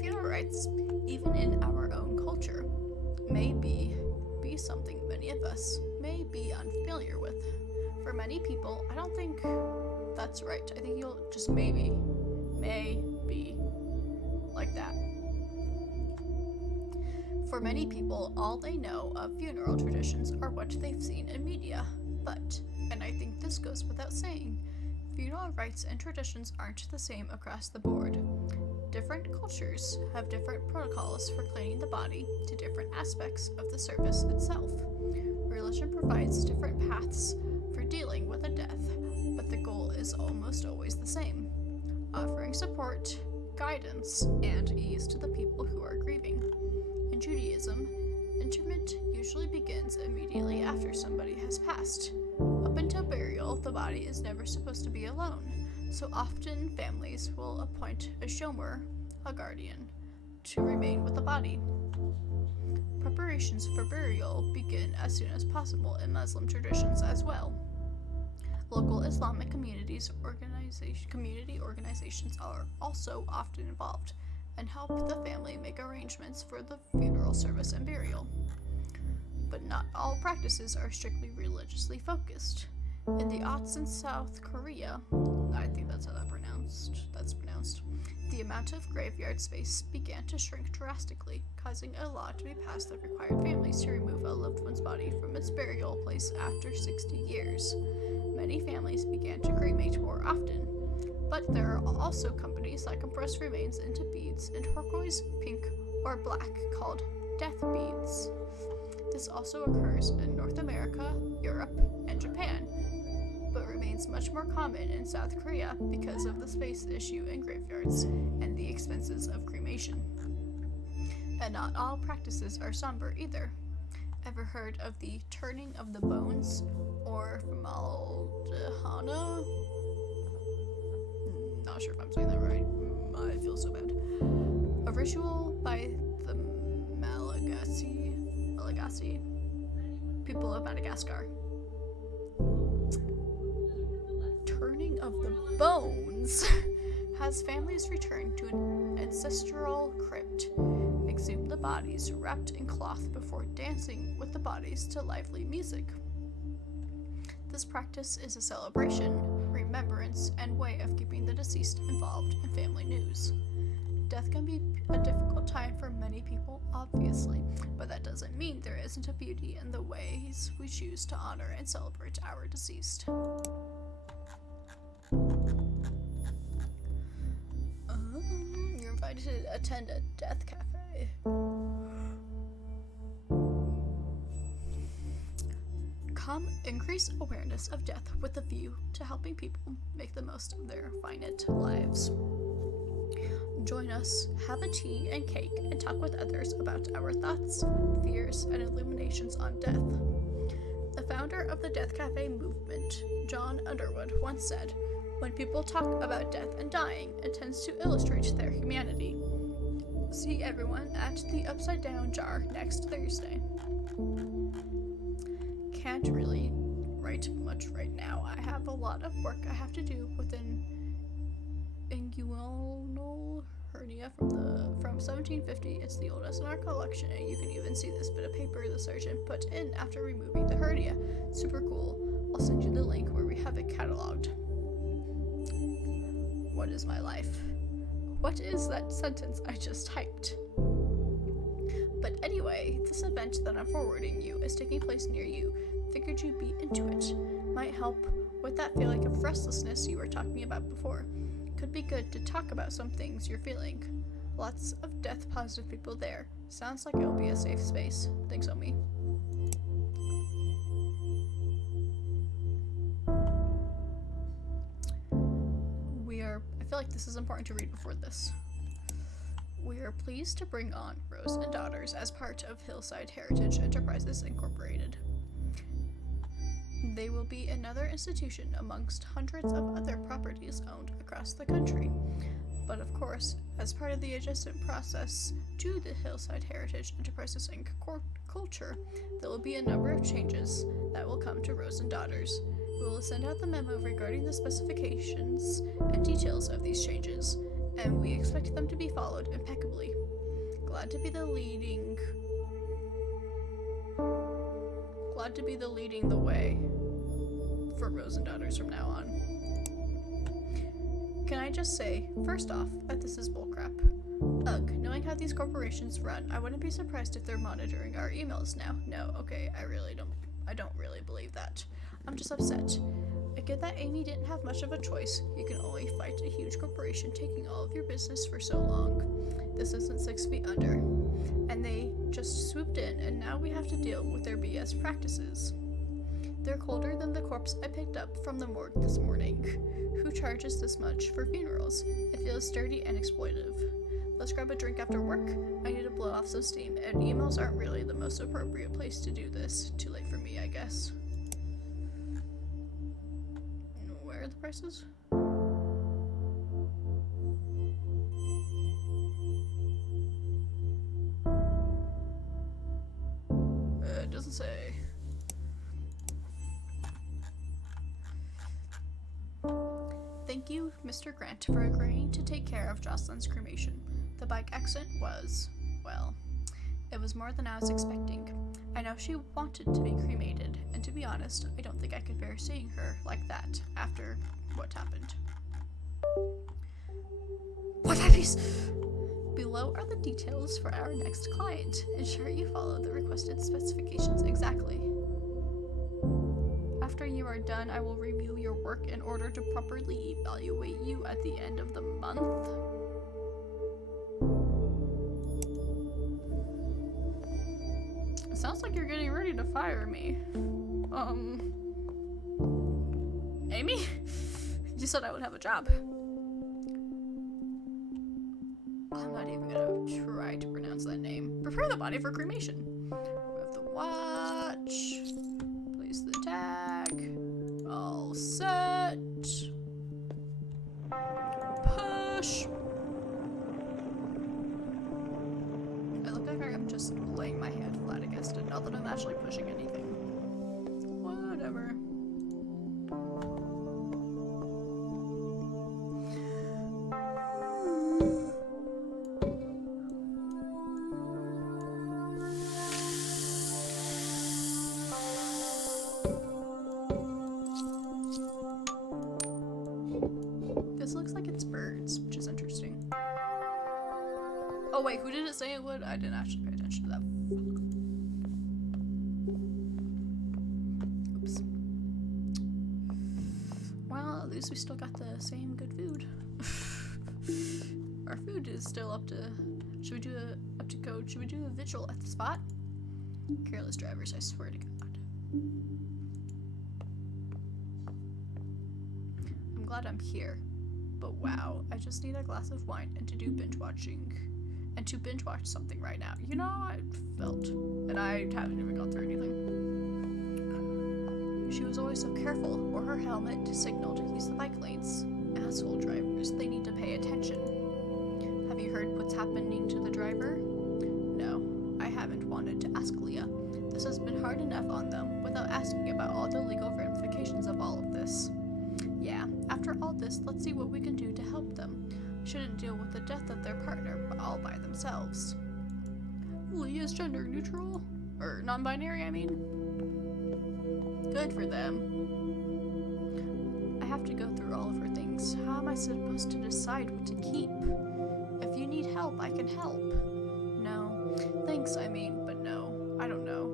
Funeral rites, even in our own culture, may be something many of us may be unfamiliar with. For many people, I don't think that's right. I think you'll just may be like that. For many people, all they know of funeral traditions are what they've seen in media. But, and I think this goes without saying, funeral rites and traditions aren't the same across the board. Different cultures have different protocols for cleaning the body to different aspects of the service itself. Religion provides different paths for dealing with a death, but the goal is almost always the same: offering support, guidance, and ease to the people who are grieving. In Judaism, interment usually begins immediately after somebody has passed. Up until burial, the body is never supposed to be alone, so often families will appoint a shomer, a guardian, to remain with the body. Preparations for burial begin as soon as possible in Muslim traditions as well. Local Islamic community organizations are also often involved and help the family make arrangements for the funeral service and burial. But not all practices are strictly religiously focused. In the aughts in South Korea, I think that's pronounced, the amount of graveyard space began to shrink drastically, causing a law to be passed that required families to remove a loved one's body from its burial place after 60 years. Many families began to cremate more often, but there are also companies that compress remains into beads in turquoise, pink, or black called death beads. This also occurs in North America, Europe, and Japan, but remains much more common in South Korea because of the space issue in graveyards and the expenses of cremation. And not all practices are somber either. Ever heard of the turning of the bones, or Formaldehana? Not sure if I'm saying that right. I feel so bad. A ritual by the Malagasy people of Madagascar. Turning of the bones has families return to an ancestral crypt, exhume the bodies wrapped in cloth before dancing with the bodies to lively music. This practice is a celebration, remembrance, and way of keeping the deceased involved in family news. Death can be a difficult time for many people, obviously, but that doesn't mean there isn't a beauty in the ways we choose to honor and celebrate our deceased. You're invited to attend a death cafe. Come increase awareness of death with a view to helping people make the most of their finite lives. Join us, have a tea and cake, and talk with others about our thoughts, fears, and illuminations on death. The founder of the Death Cafe movement, John Underwood, once said, "When people talk about death and dying, it tends to illustrate their humanity." See everyone at the Upside Down Jar next Thursday. Can't really write much right now. I have a lot of work I have to do with an inguinal hernia from 1750. It's the oldest in our collection, and you can even see this bit of paper the surgeon put in after removing the hernia. Super cool. I'll send you the link where we have it cataloged. What is my life? What is that sentence I just typed? But anyway, this event that I'm forwarding you is taking place near you. Figured you'd be into it. Might help with that feeling of restlessness you were talking about before. Could be good to talk about some things you're feeling. Lots of death-positive people there. Sounds like it'll be a safe space. Thanks, Omi. I feel like this is important to read before this. We are pleased to bring on Rose and Daughters as part of Hillside Heritage Enterprises Incorporated. They will be another institution amongst hundreds of other properties owned across the country. But of course, as part of the adjustment process to the Hillside Heritage Enterprises Inc. culture, there will be a number of changes that will come to Rose and Daughters. We will send out the memo regarding the specifications and details of these changes, and we expect them to be followed impeccably. Glad to be the leading the way for Rose and Daughters from now on. Can I just say, first off, that this is bullcrap. Ugh, knowing how these corporations run, I wouldn't be surprised if they're monitoring our emails now. No, okay, I don't really believe that. I'm just upset. I get that Amy didn't have much of a choice. You can only fight a huge corporation taking all of your business for so long. This isn't 6 feet under. And they just swooped in, and now we have to deal with their BS practices. They're colder than the corpse I picked up from the morgue this morning. Who charges this much for funerals? It feels dirty and exploitive. Let's grab a drink after work. I need to blow off some steam, and emails aren't really the most appropriate place to do this. Too late for me, I guess. Where are the prices? It doesn't say. Thank you, Mr. Grant, for agreeing to take care of Jocelyn's cremation. The bike accident was, well, it was more than I was expecting. I know she wanted to be cremated, and to be honest, I don't think I could bear seeing her like that after what happened. What puppies? Below are the details for our next client. Ensure you follow the requested specifications exactly. After you are done, I will review your work in order to properly evaluate you at the end of the month. It sounds like you're getting ready to fire me. Amy? You said I would have a job. I'm not even gonna try to pronounce that name. Prepare the body for cremation. Move the watch. Place the tag. All set. Push. I look like I'm just laying my hand flat against it, not that I'm actually pushing anything. Whatever. This looks like it's birds, which is interesting. Oh wait, who did it say it would? I didn't actually pay attention to that. Oops. Well, at least we still got the same good food. Our food is still up to... Should we do up to code? Should we do a vigil at the spot? Careless drivers, I swear to God. I'm glad I'm here. But wow, I just need a glass of wine and to do binge watching. And to binge watch something right now. You know, I felt. And I haven't even gone through anything. She was always so careful, wore her helmet to signal to use the bike lanes. Asshole drivers, they need to pay attention. Have you heard what's happening to the driver? No, I haven't wanted to ask Leah. This has been hard enough on them without asking about all the legal ramifications of all of this. Yeah, after all this, let's see what we can do to help them. Shouldn't deal with the death of their partner all by themselves. Leah's gender neutral? Or non-binary, I mean. Good for them. I have to go through all of her things. How am I supposed to decide what to keep? If you need help, I can help. No. Thanks, I mean, but no. I don't know.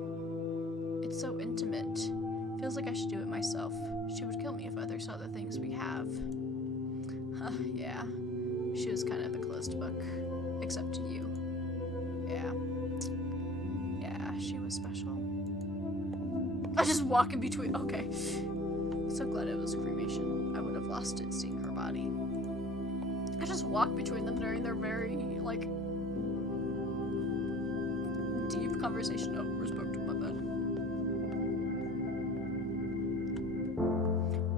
It's so intimate. Feels like I should do it myself. She would kill me if others saw the things we have. Yeah. She was kind of a closed book. Except to you. Yeah. Yeah, she was special. I just walk in between. Okay. So glad it was cremation. I would have lost it seeing her body. I just walk between them during their very, like, deep conversation. Oh, respect to my bed.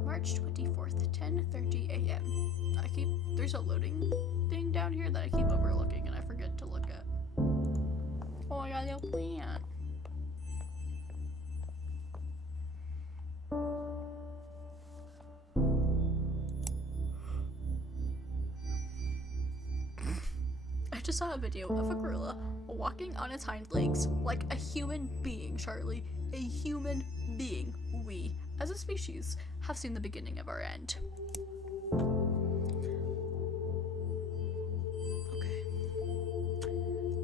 March 24th, 10:30 a.m. There's a loading thing down here that I keep overlooking and I forget to look at. Oh, I got a little plant. I just saw a video of a gorilla walking on its hind legs like a human being, Charlie. A human being. We, as a species, have seen the beginning of our end.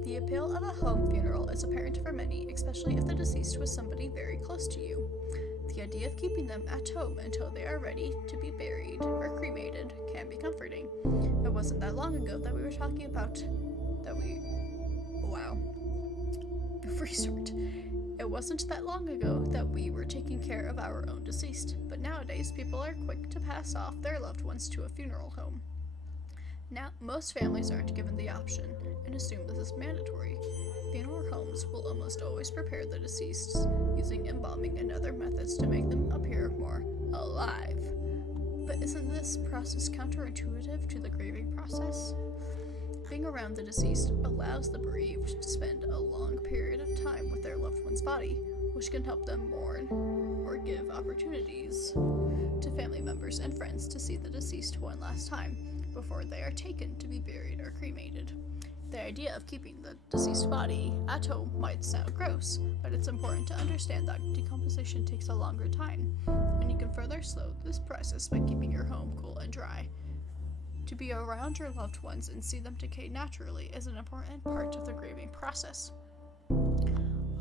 The appeal of a home funeral is apparent for many, especially if the deceased was somebody very close to you. The idea of keeping them at home until they are ready to be buried or cremated can be comforting. It wasn't that long ago that we were talking about Restart. It wasn't that long ago that we were taking care of our own deceased, but nowadays people are quick to pass off their loved ones to a funeral home. Now, most families aren't given the option and assume this is mandatory. Funeral homes will almost always prepare the deceased using embalming and other methods to make them appear more alive. But isn't this process counterintuitive to the grieving process? Being around the deceased allows the bereaved to spend a long period of time with their loved one's body, which can help them mourn or give opportunities to family members and friends to see the deceased one last time before they are taken to be buried or cremated. The idea of keeping the deceased body at home might sound gross, but it's important to understand that decomposition takes a longer time, and you can further slow this process by keeping your home cool and dry. To be around your loved ones and see them decay naturally is an important part of the grieving process.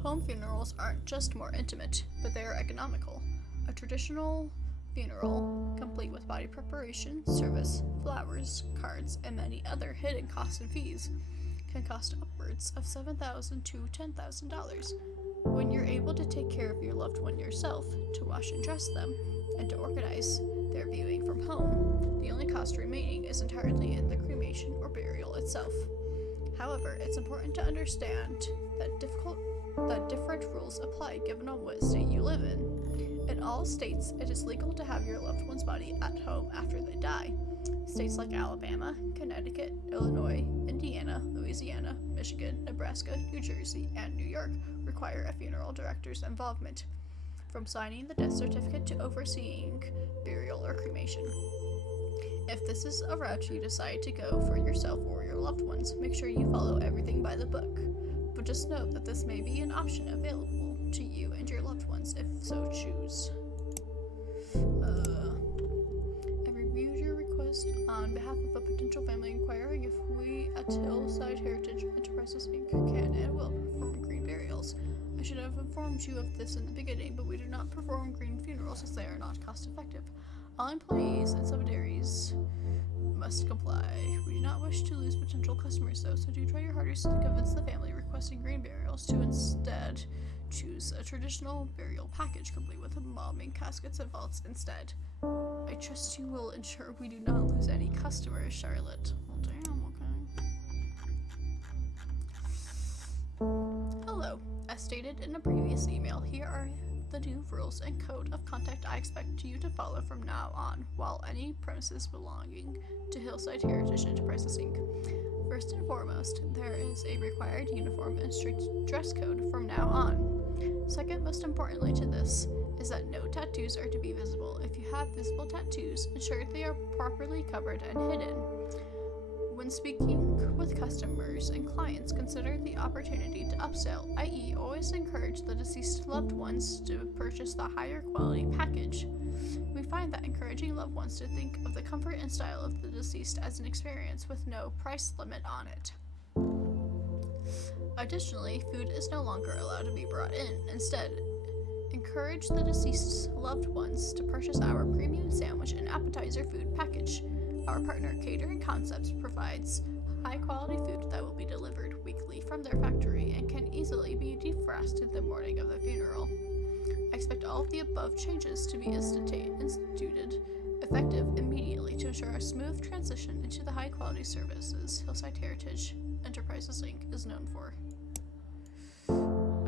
Home funerals aren't just more intimate, but they are economical. A traditional funeral, complete with body preparation, service, flowers, cards, and many other hidden costs and fees, can cost upwards of $7,000 to $10,000. When you're able to take care of your loved one yourself, to wash and dress them, and to organize their viewing from home, the only cost remaining is entirely in the cremation or burial itself. However, it's important to understand that different rules apply given on what state you live in. In all states, it is legal to have your loved one's body at home after they die. States like Alabama, Connecticut, Illinois, Indiana, Louisiana, Michigan, Nebraska, New Jersey, and New York require a funeral director's involvement, from signing the death certificate to overseeing burial or cremation. If this is a route you decide to go for yourself or your loved ones, make sure you follow everything by the book. But just note that this may be an option available to you and your loved ones if so choose. I reviewed your request on behalf of a potential family inquiring if we at Hillside Heritage Enterprises Inc. can and will perform green burials. I should have informed you of this in the beginning, but we do not perform green funerals as they are not cost effective. All employees and subsidiaries must comply. We do not wish to lose potential customers though, so do try your hardest to convince the family requesting green burials to instead choose a traditional burial package complete with embalming, caskets, and vaults instead. I trust you will ensure we do not lose any customers, Charlotte. Well, damn, okay. Hello. As stated in a previous email, here are the new rules and code of conduct I expect you to follow from now on, while any premises belonging to Hillside Heritage Enterprises Inc. First and foremost, there is a required uniform and strict dress code from now on. Second, most importantly to this, is that no tattoos are to be visible. If you have visible tattoos, ensure they are properly covered and hidden. When speaking with customers and clients, consider the opportunity to upsell, i.e. always encourage the deceased loved ones to purchase the higher quality package. We find that encouraging loved ones to think of the comfort and style of the deceased as an experience with no price limit on it. Additionally, food is no longer allowed to be brought in. Instead, encourage the deceased's loved ones to purchase our premium sandwich and appetizer food package. Our partner Catering Concepts provides high-quality food that will be delivered weekly from their factory and can easily be defrosted the morning of the funeral. I expect all of the above changes to be instituted effective immediately to ensure a smooth transition into the high-quality services Hillside Heritage Enterprises Inc. is known for.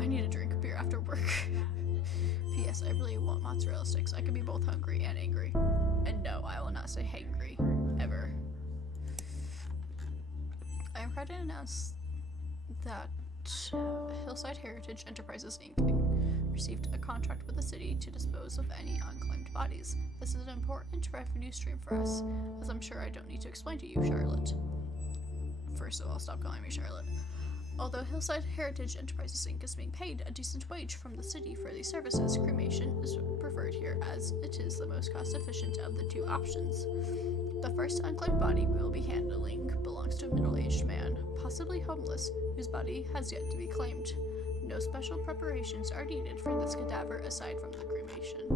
I need to drink beer after work. P.S. I really want mozzarella sticks. I can be both hungry and angry. And no, I will not say hangry. Ever. I am proud to announce that Hillside Heritage Enterprises Inc. received a contract with the city to dispose of any unclaimed bodies. This is an important revenue stream for us, as I'm sure I don't need to explain to you, Charlotte. First of all, stop calling me Charlotte. Although Hillside Heritage Enterprises Inc. is being paid a decent wage from the city for these services, cremation is preferred here as it is the most cost-efficient of the two options. The first unclaimed body we will be handling belongs to a middle-aged man, possibly homeless, whose body has yet to be claimed. No special preparations are needed for this cadaver aside from the cremation.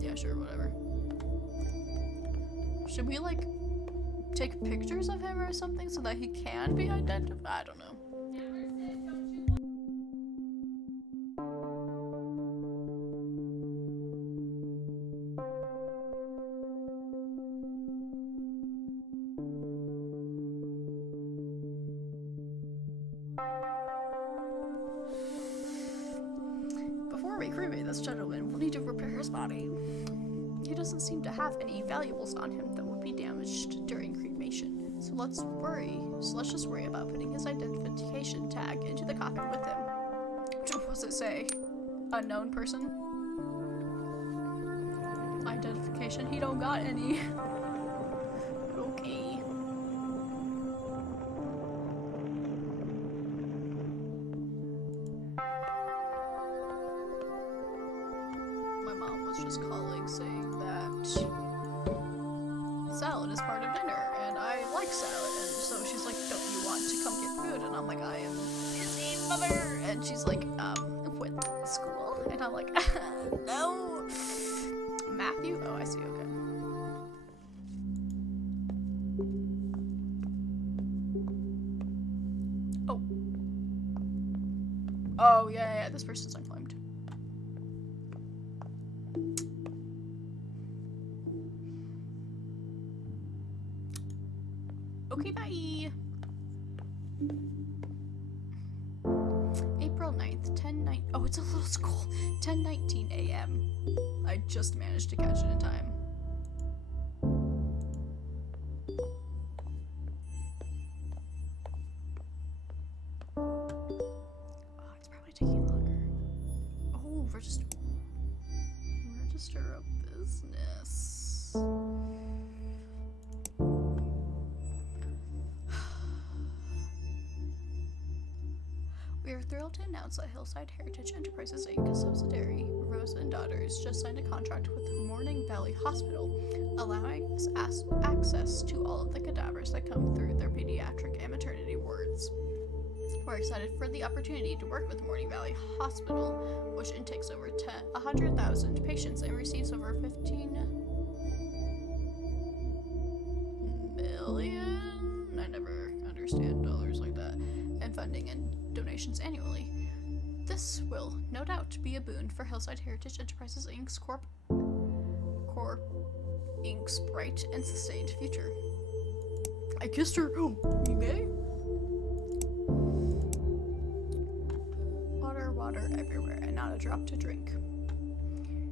Yeah, sure, whatever. Should we, like, take pictures of him or something so that he can be identified? I don't know. Before we cremate this gentleman, we'll need to prepare his body. He doesn't seem to have any valuables on him that would be damaged during cremation. So let's just worry about putting his identification tag into the coffin with him. What does it say? Unknown person? Identification? He don't got any. Okay. My mom was just calling saying that salad is part of dinner and I like salad, and so she's like, don't you want to come get food? And I'm like, I am busy, mother. And she's like, with school? And I'm like, no. Matthew? Oh, I see, okay. Oh. Oh, yeah, this person's unclaimed. Okay, bye. April 9th, 10:09. Oh, it's a little school. 10:19 a.m. I just managed to catch it in time. Oh, it's probably taking longer. Oh, register a business. We are thrilled to announce that Hillside Heritage Enterprises Inc., a subsidiary, Rosa and Daughters, just signed a contract with Morning Valley Hospital, allowing us access to all of the cadavers that come through their pediatric and maternity wards. We're excited for the opportunity to work with Morning Valley Hospital, which intakes over 100,000 patients and receives over 15 million? I never understand dollars like that. And funding and donations annually. This will, no doubt, be a boon for Hillside Heritage Enterprises Inc.'s Inc.'s bright and sustained future. I kissed her. Oh, you gay? Water everywhere, and not a drop to drink.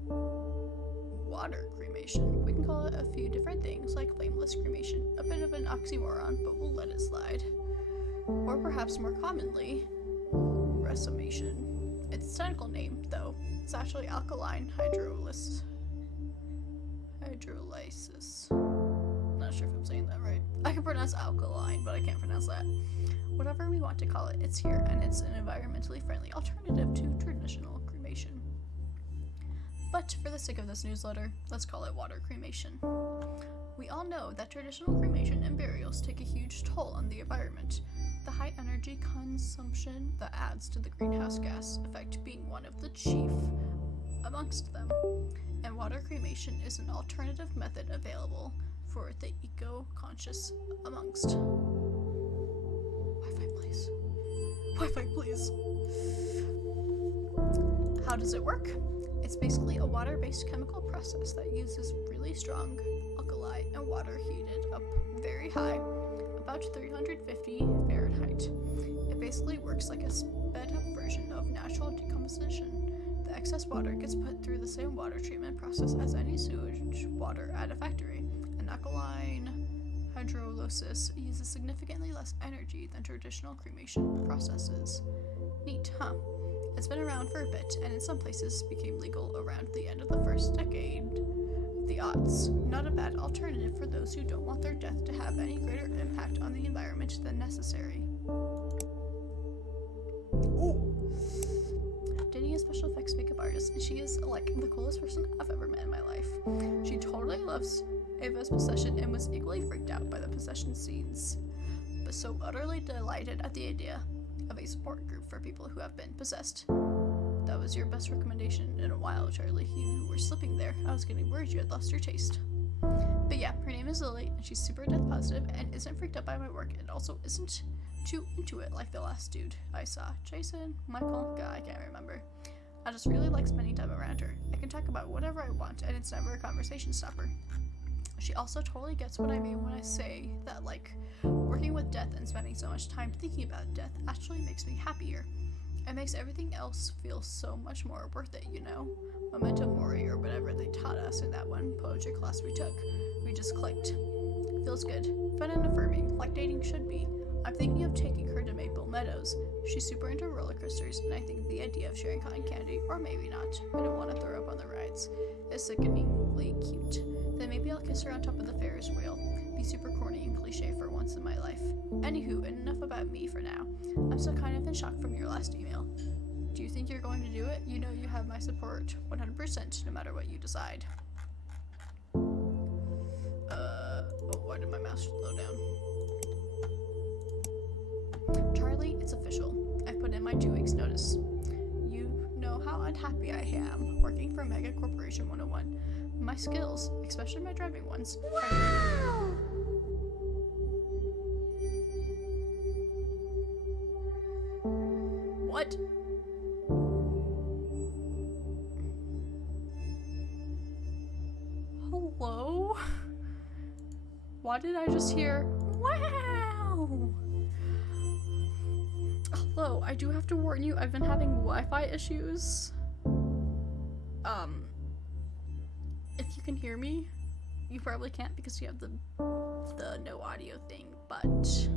Water cremation. We can call it a few different things, like flameless cremation. A bit of an oxymoron, but we'll let it slide. Or perhaps more commonly, resomation. Its technical name, though, is actually alkaline hydrolysis. Not sure if I'm saying that right. I can pronounce alkaline, but I can't pronounce that. Whatever we want to call it, it's here, and it's an environmentally friendly alternative to traditional cremation. But for the sake of this newsletter, let's call it water cremation. We all know that traditional cremation and burials take a huge toll on the environment, the high energy consumption that adds to the greenhouse gas effect being one of the chief amongst them. And water cremation is an alternative method available for the eco-conscious amongst. Wi-Fi, please. Wi-Fi, please. How does it work? It's basically a water-based chemical process that uses really strong alkali and water heated up very high, about 350 Fahrenheit. It basically works like a sped-up version of natural decomposition. The excess water gets put through the same water treatment process as any sewage water at a factory. An alkaline hydrolysis uses significantly less energy than traditional cremation processes. Neat, huh? It's been around for a bit, and in some places became legal around the end of the first decade of the aughts. Not a bad alternative for those who don't want their death to have any greater impact on the environment than necessary. Ooh. Denny is a special effects makeup artist, and she is like the coolest person I've ever met in my life. She totally loves Ava's possession and was equally freaked out by the possession scenes, but so utterly delighted at the idea of a support group for people who have been possessed. That was your best recommendation in a while, Charlie. You were slipping there. I was getting worried you had lost your taste. But yeah, her name is Lily, and she's super death positive and isn't freaked out by my work, and also isn't too into it like the last dude I saw. Jason? Michael? God, I can't remember. I just really like spending time around her. I can talk about whatever I want, and it's never a conversation stopper. She also totally gets what I mean when I say that, like, working with death and spending so much time thinking about death actually makes me happier. It makes everything else feel so much more worth it, you know? Memento Mori, or whatever they taught us in that one poetry class we took. We just clicked. Feels good. Fun and affirming, like dating should be. I'm thinking of taking her to Maple Meadows. She's super into roller coasters, and I think the idea of sharing cotton candy, or maybe not, I don't want to throw up on the rides, is sickeningly cute. Then maybe I'll kiss her on top of the Ferris wheel. Be super corny and cliche for once in my life. Anywho, enough about me for now. I'm still kind of in shock from your last email. Do you think you're going to do it? You know you have my support 100% no matter what you decide. Oh, why did my mouse slow down? Charlie, it's official. I've put in my 2 weeks notice. You know how unhappy I am working for Mega Corporation 101. My skills, especially my driving ones, Wow! What? Hello? Why did I just hear, wow? Hello, I do have to warn you, I've been having Wi-Fi issues. If you can hear me, you probably can't because you have the no audio thing, but,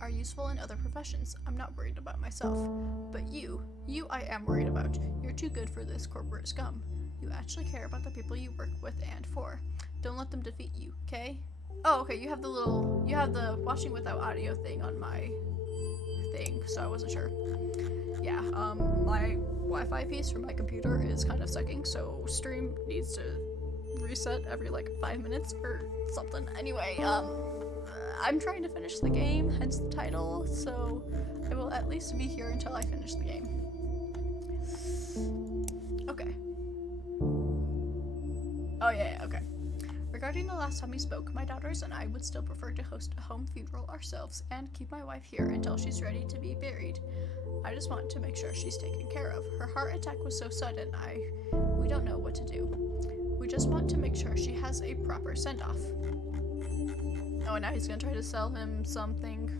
are useful in other professions. I'm not worried about myself, but you I am worried about. You're too good for this corporate scum. You actually care about the people you work with and for. Don't let them defeat you, okay? Oh, okay, you have the watching without audio thing on my thing, so I wasn't sure. Yeah, my Wi-Fi piece from my computer is kind of sucking, so stream needs to reset every like 5 minutes or something. Anyway, I'm trying to finish the game, hence the title, so I will at least be here until I finish the game. Okay. Oh yeah, okay. Regarding the last time we spoke, my daughters and I would still prefer to host a home funeral ourselves and keep my wife here until she's ready to be buried. I just want to make sure she's taken care of. Her heart attack was so sudden, we don't know what to do. We just want to make sure she has a proper send-off. Oh, and now he's gonna try to sell him something.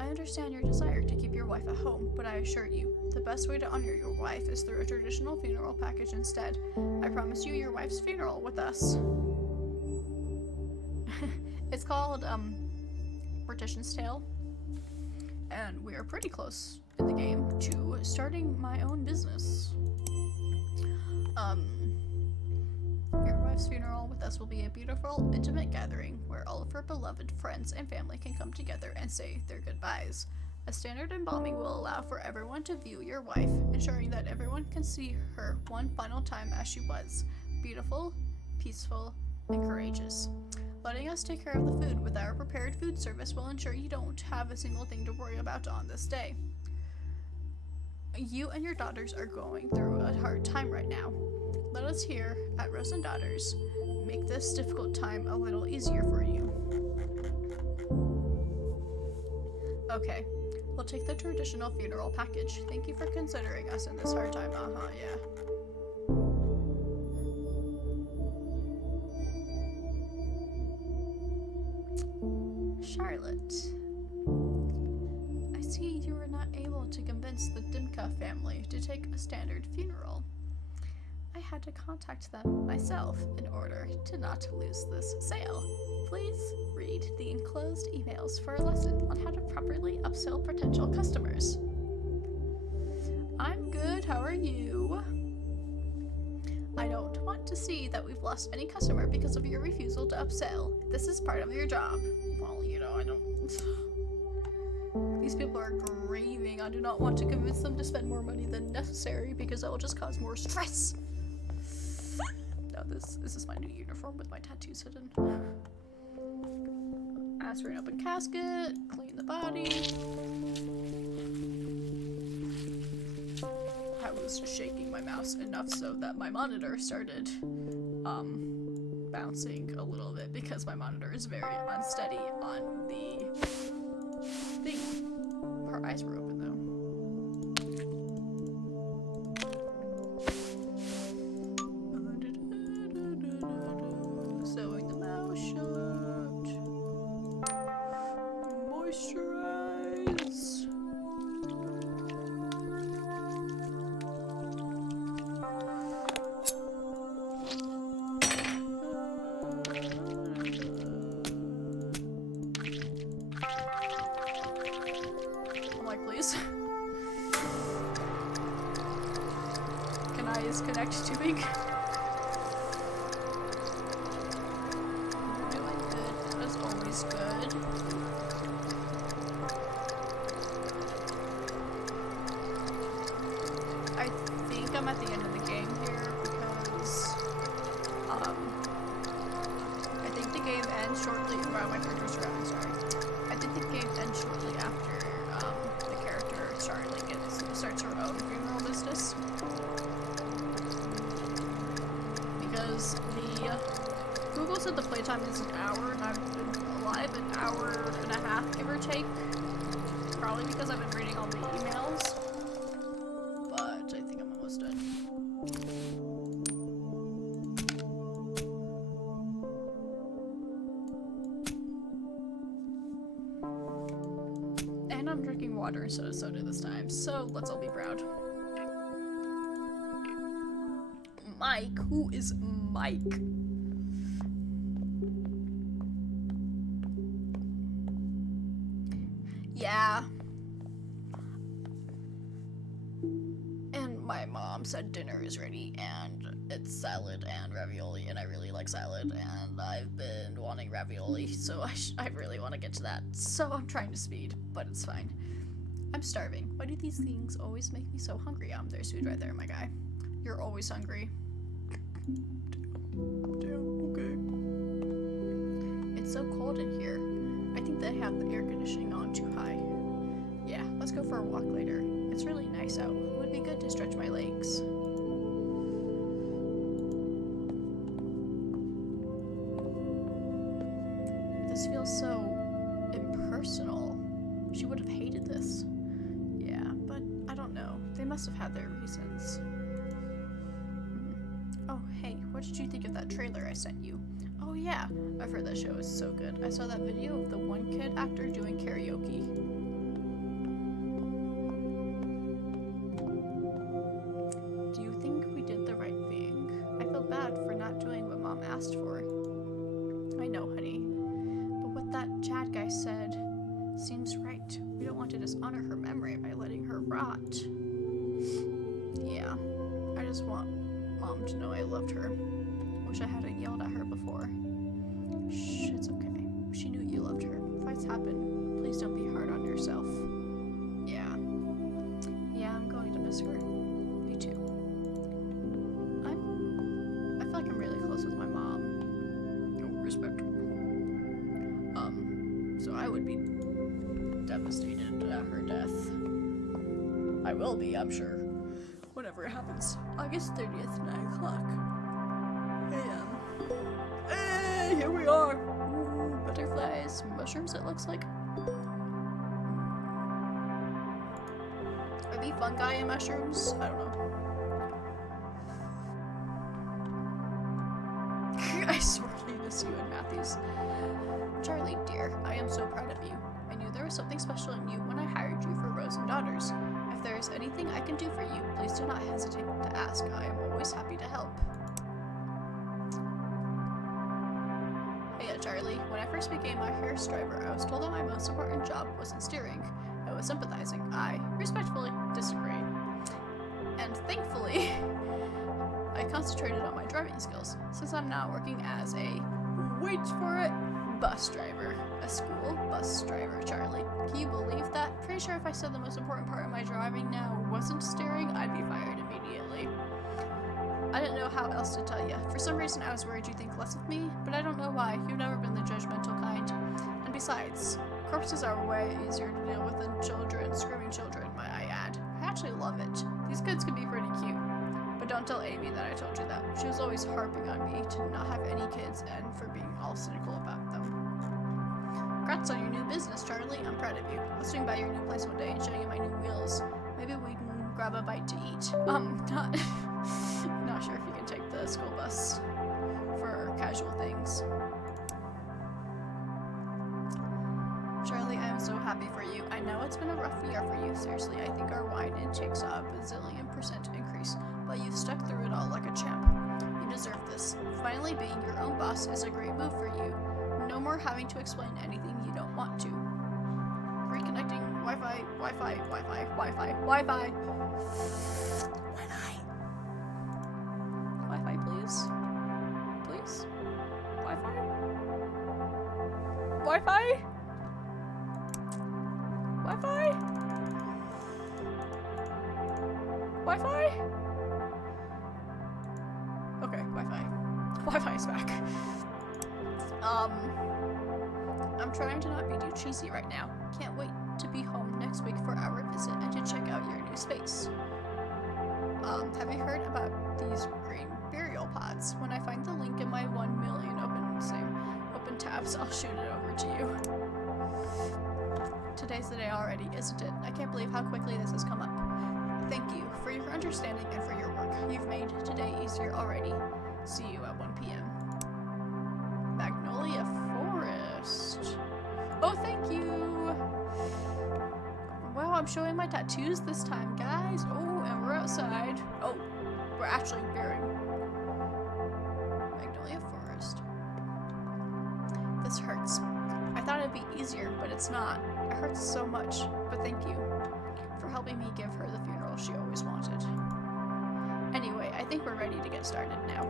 I understand your desire to keep your wife at home, but I assure you, the best way to honor your wife is through a traditional funeral package instead. I promise you your wife's funeral with us. It's called, Mortician's Tale. And we are pretty close in the game to starting my own business. Your wife's funeral with us will be a beautiful, intimate gathering where all of her beloved friends and family can come together and say their goodbyes. A standard embalming will allow for everyone to view your wife, ensuring that everyone can see her one final time as she was, beautiful, peaceful, and courageous. Letting us take care of the food with our prepared food service will ensure you don't have a single thing to worry about on this day. You and your daughters are going through a hard time right now. Let us here at Rose and Daughters make this difficult time a little easier for you. Okay, we'll take the traditional funeral package. Thank you for considering us in this hard time. Yeah. Charlotte, I see you were not able to convince the Dimka family to take a standard funeral. I had to contact them myself in order to not lose this sale. Please read the enclosed emails for a lesson on how to properly upsell potential customers. I'm good, how are you? I don't want to see that we've lost any customer because of your refusal to upsell. This is part of your job. Well, you know, I don't... These people are grieving. I do not want to convince them to spend more money than necessary because that will just cause more stress. No, this is my new uniform with my tattoos hidden. Aspirate up a casket, clean the body. I was shaking my mouse enough so that my monitor started bouncing a little bit because my monitor is very unsteady on the thing. Her eyes were open though. Sewing the mouse shut. Moisturize. I'm like, please. Can I just connect to me? Doing good. That's always good. I think I'm at the end of the game here because I think the game ends shortly. Wow, my character's driving. Sorry. I think the game ends shortly after the character Charlie starts her own funeral business. Because the Google said the playtime is an hour, and I've been alive an hour and a half, give or take. Probably because I've been reading all the emails. But I think I'm almost done. And I'm drinking water instead of soda this time, so let's all be proud. Mike? Who is Mike? Yeah. And my mom said dinner is ready, and it's salad and ravioli, and I really like salad, and I've been wanting ravioli, so I really want to get to that. So I'm trying to speed, but it's fine. I'm starving. Why do these things always make me so hungry? There's food right there, my guy. You're always hungry. Damn, okay. It's so cold in here. I think they have the air conditioning on too high. Yeah, let's go for a walk later. It's really nice out. It would be good to stretch my legs. This feels so impersonal. She would have hated this. Yeah, but I don't know. They must have had their reasons. Oh, hey, what did you think of that trailer I sent you? Oh yeah, I've heard that show is so good. I saw that video of the one kid actor doing karaoke. Do you think we did the right thing? I feel bad for not doing what Mom asked for. I know, honey. But what that Chad guy said seems right. We don't want to dishonor her memory by letting her rot. Yeah, I just want Mom to know I loved her. Wish I hadn't yelled at her before. Shh, it's okay. She knew you loved her. Fights happen. Please don't be hard on yourself. Yeah. Yeah, I'm going to miss her. Me too. I feel like I'm really close with my mom. No respect. So I would be devastated at her death. I will be, I'm sure. Whenever it happens. August 30th, 9 o'clock. A.M. Hey, here we are! Ooh, butterflies, mushrooms, it looks like. Are they fungi and mushrooms? I don't know. I sorely miss you and Matthews. Charlie, dear, I am so proud of you. I knew there was something special in you when I hired you for Rose and Daughters. If there is anything I can do for you, please do not hesitate to ask. I am always happy to help. Hey, Charlie. When I first became a hearse driver, I was told that my most important job wasn't steering. It was sympathizing. I respectfully disagreed. And thankfully, I concentrated on my driving skills, since I'm now working as a, wait for it, bus driver. A school bus driver, Charlie. Can you believe that? Pretty sure if I said the most important part of my driving now wasn't steering, I'd be fired immediately. I didn't know how else to tell you. For some reason, I was worried you'd think less of me, but I don't know why. You've never been the judgmental kind. And besides, corpses are way easier to deal with than children, screaming children, might I add. I actually love it. These kids can be pretty cute. But don't tell Amy that I told you that. She was always harping on me to not have any kids and for being all cynical about them. Congrats on your new business, Charlie. I'm proud of you. I'll swing by your new place one day and show you my new wheels. Maybe we can grab a bite to eat. Not sure if you can take the school bus for casual things. Charlie, I am so happy for you. I know it's been a rough year for you. Seriously, I think our wine intakes saw a bazillion% increase, but you've stuck through it all like a champ. You deserve this. Finally, being your own boss is a great move for you. No more having to explain anything you don't want to. Reconnecting Wi-Fi, Wi-Fi, Wi-Fi, Wi-Fi, Wi-Fi. Wi-Fi. Wi-Fi, please. Please? Wi-Fi? Wi-Fi? Wi-Fi? Wi-Fi? Okay, Wi-Fi. Wi-Fi is back. I'm trying to not be too cheesy right now. Can't wait to be home next week for our visit and to check out your new space. Have you heard about these green burial pods? When I find the link in my 1 million open tabs, I'll shoot it over to you. Today's the day already, isn't it? I can't believe how quickly this has come up. Thank you for your understanding and for your work. You've made today easier already. See you at 1 p.m. Magnolia Forest. Oh, thank you. Wow, I'm showing my tattoos this time, guys. Oh, and we're outside. Oh, we're actually burying Magnolia Forest. This hurts. I thought it'd be easier, but it's not. It hurts so much, but thank you for helping me give her the funeral she always wanted. Anyway, I think we're ready to get started now.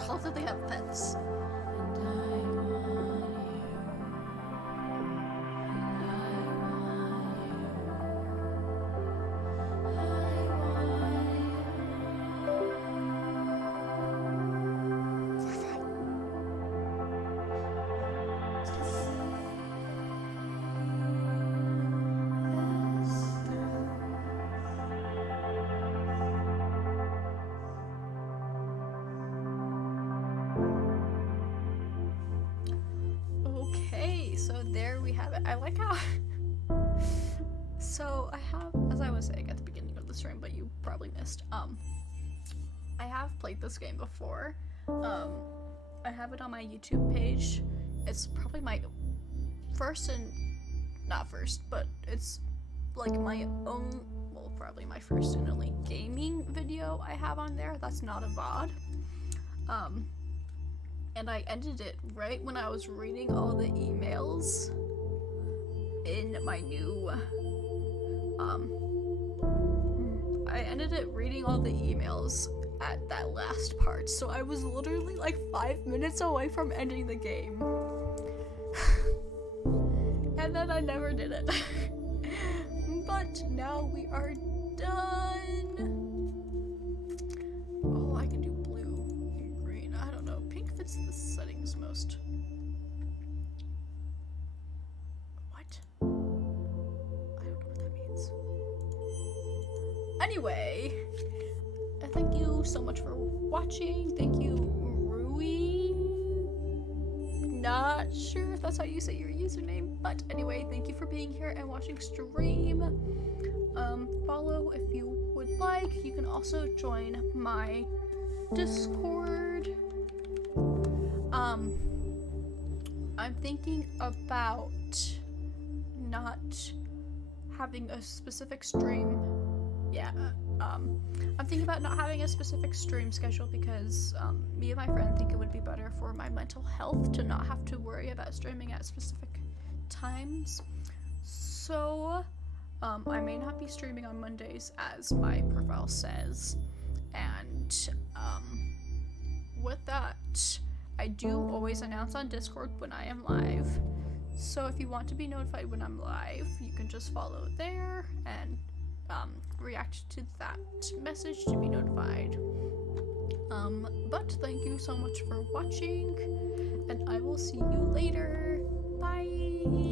I love that they have pets. So there we have it. I like how so I have, as I was saying at the beginning of the stream, but you probably missed, I have played this game before. I have it on my YouTube page. It's probably my first and not first, but it's like my own, well, probably my first and only gaming video I have on there that's not a VOD. And I ended it right when I was reading all the emails in my new, I ended it reading all the emails at that last part, so I was literally like 5 minutes away from ending the game. And then I never did it. But now we are done. Oh, I can do blue and green. I don't know. Pink fits the settings most. What? I don't know what that means. Anyway, thank you so much for watching. Thank you, Rui. Not sure if that's how you say your username, but anyway, thank you for being here and watching stream. Follow if you would would like. You can also join my Discord. I'm thinking about not having a specific stream. Yeah, I'm thinking about not having a specific stream schedule because me and my friend think it would be better for my mental health to not have to worry about streaming at specific times. So, I may not be streaming on Mondays as my profile says, and with that, I do always announce on Discord when I am live. So if you want to be notified when I'm live, you can just follow there and react to that message to be notified. But thank you so much for watching, and I will see you later. Bye!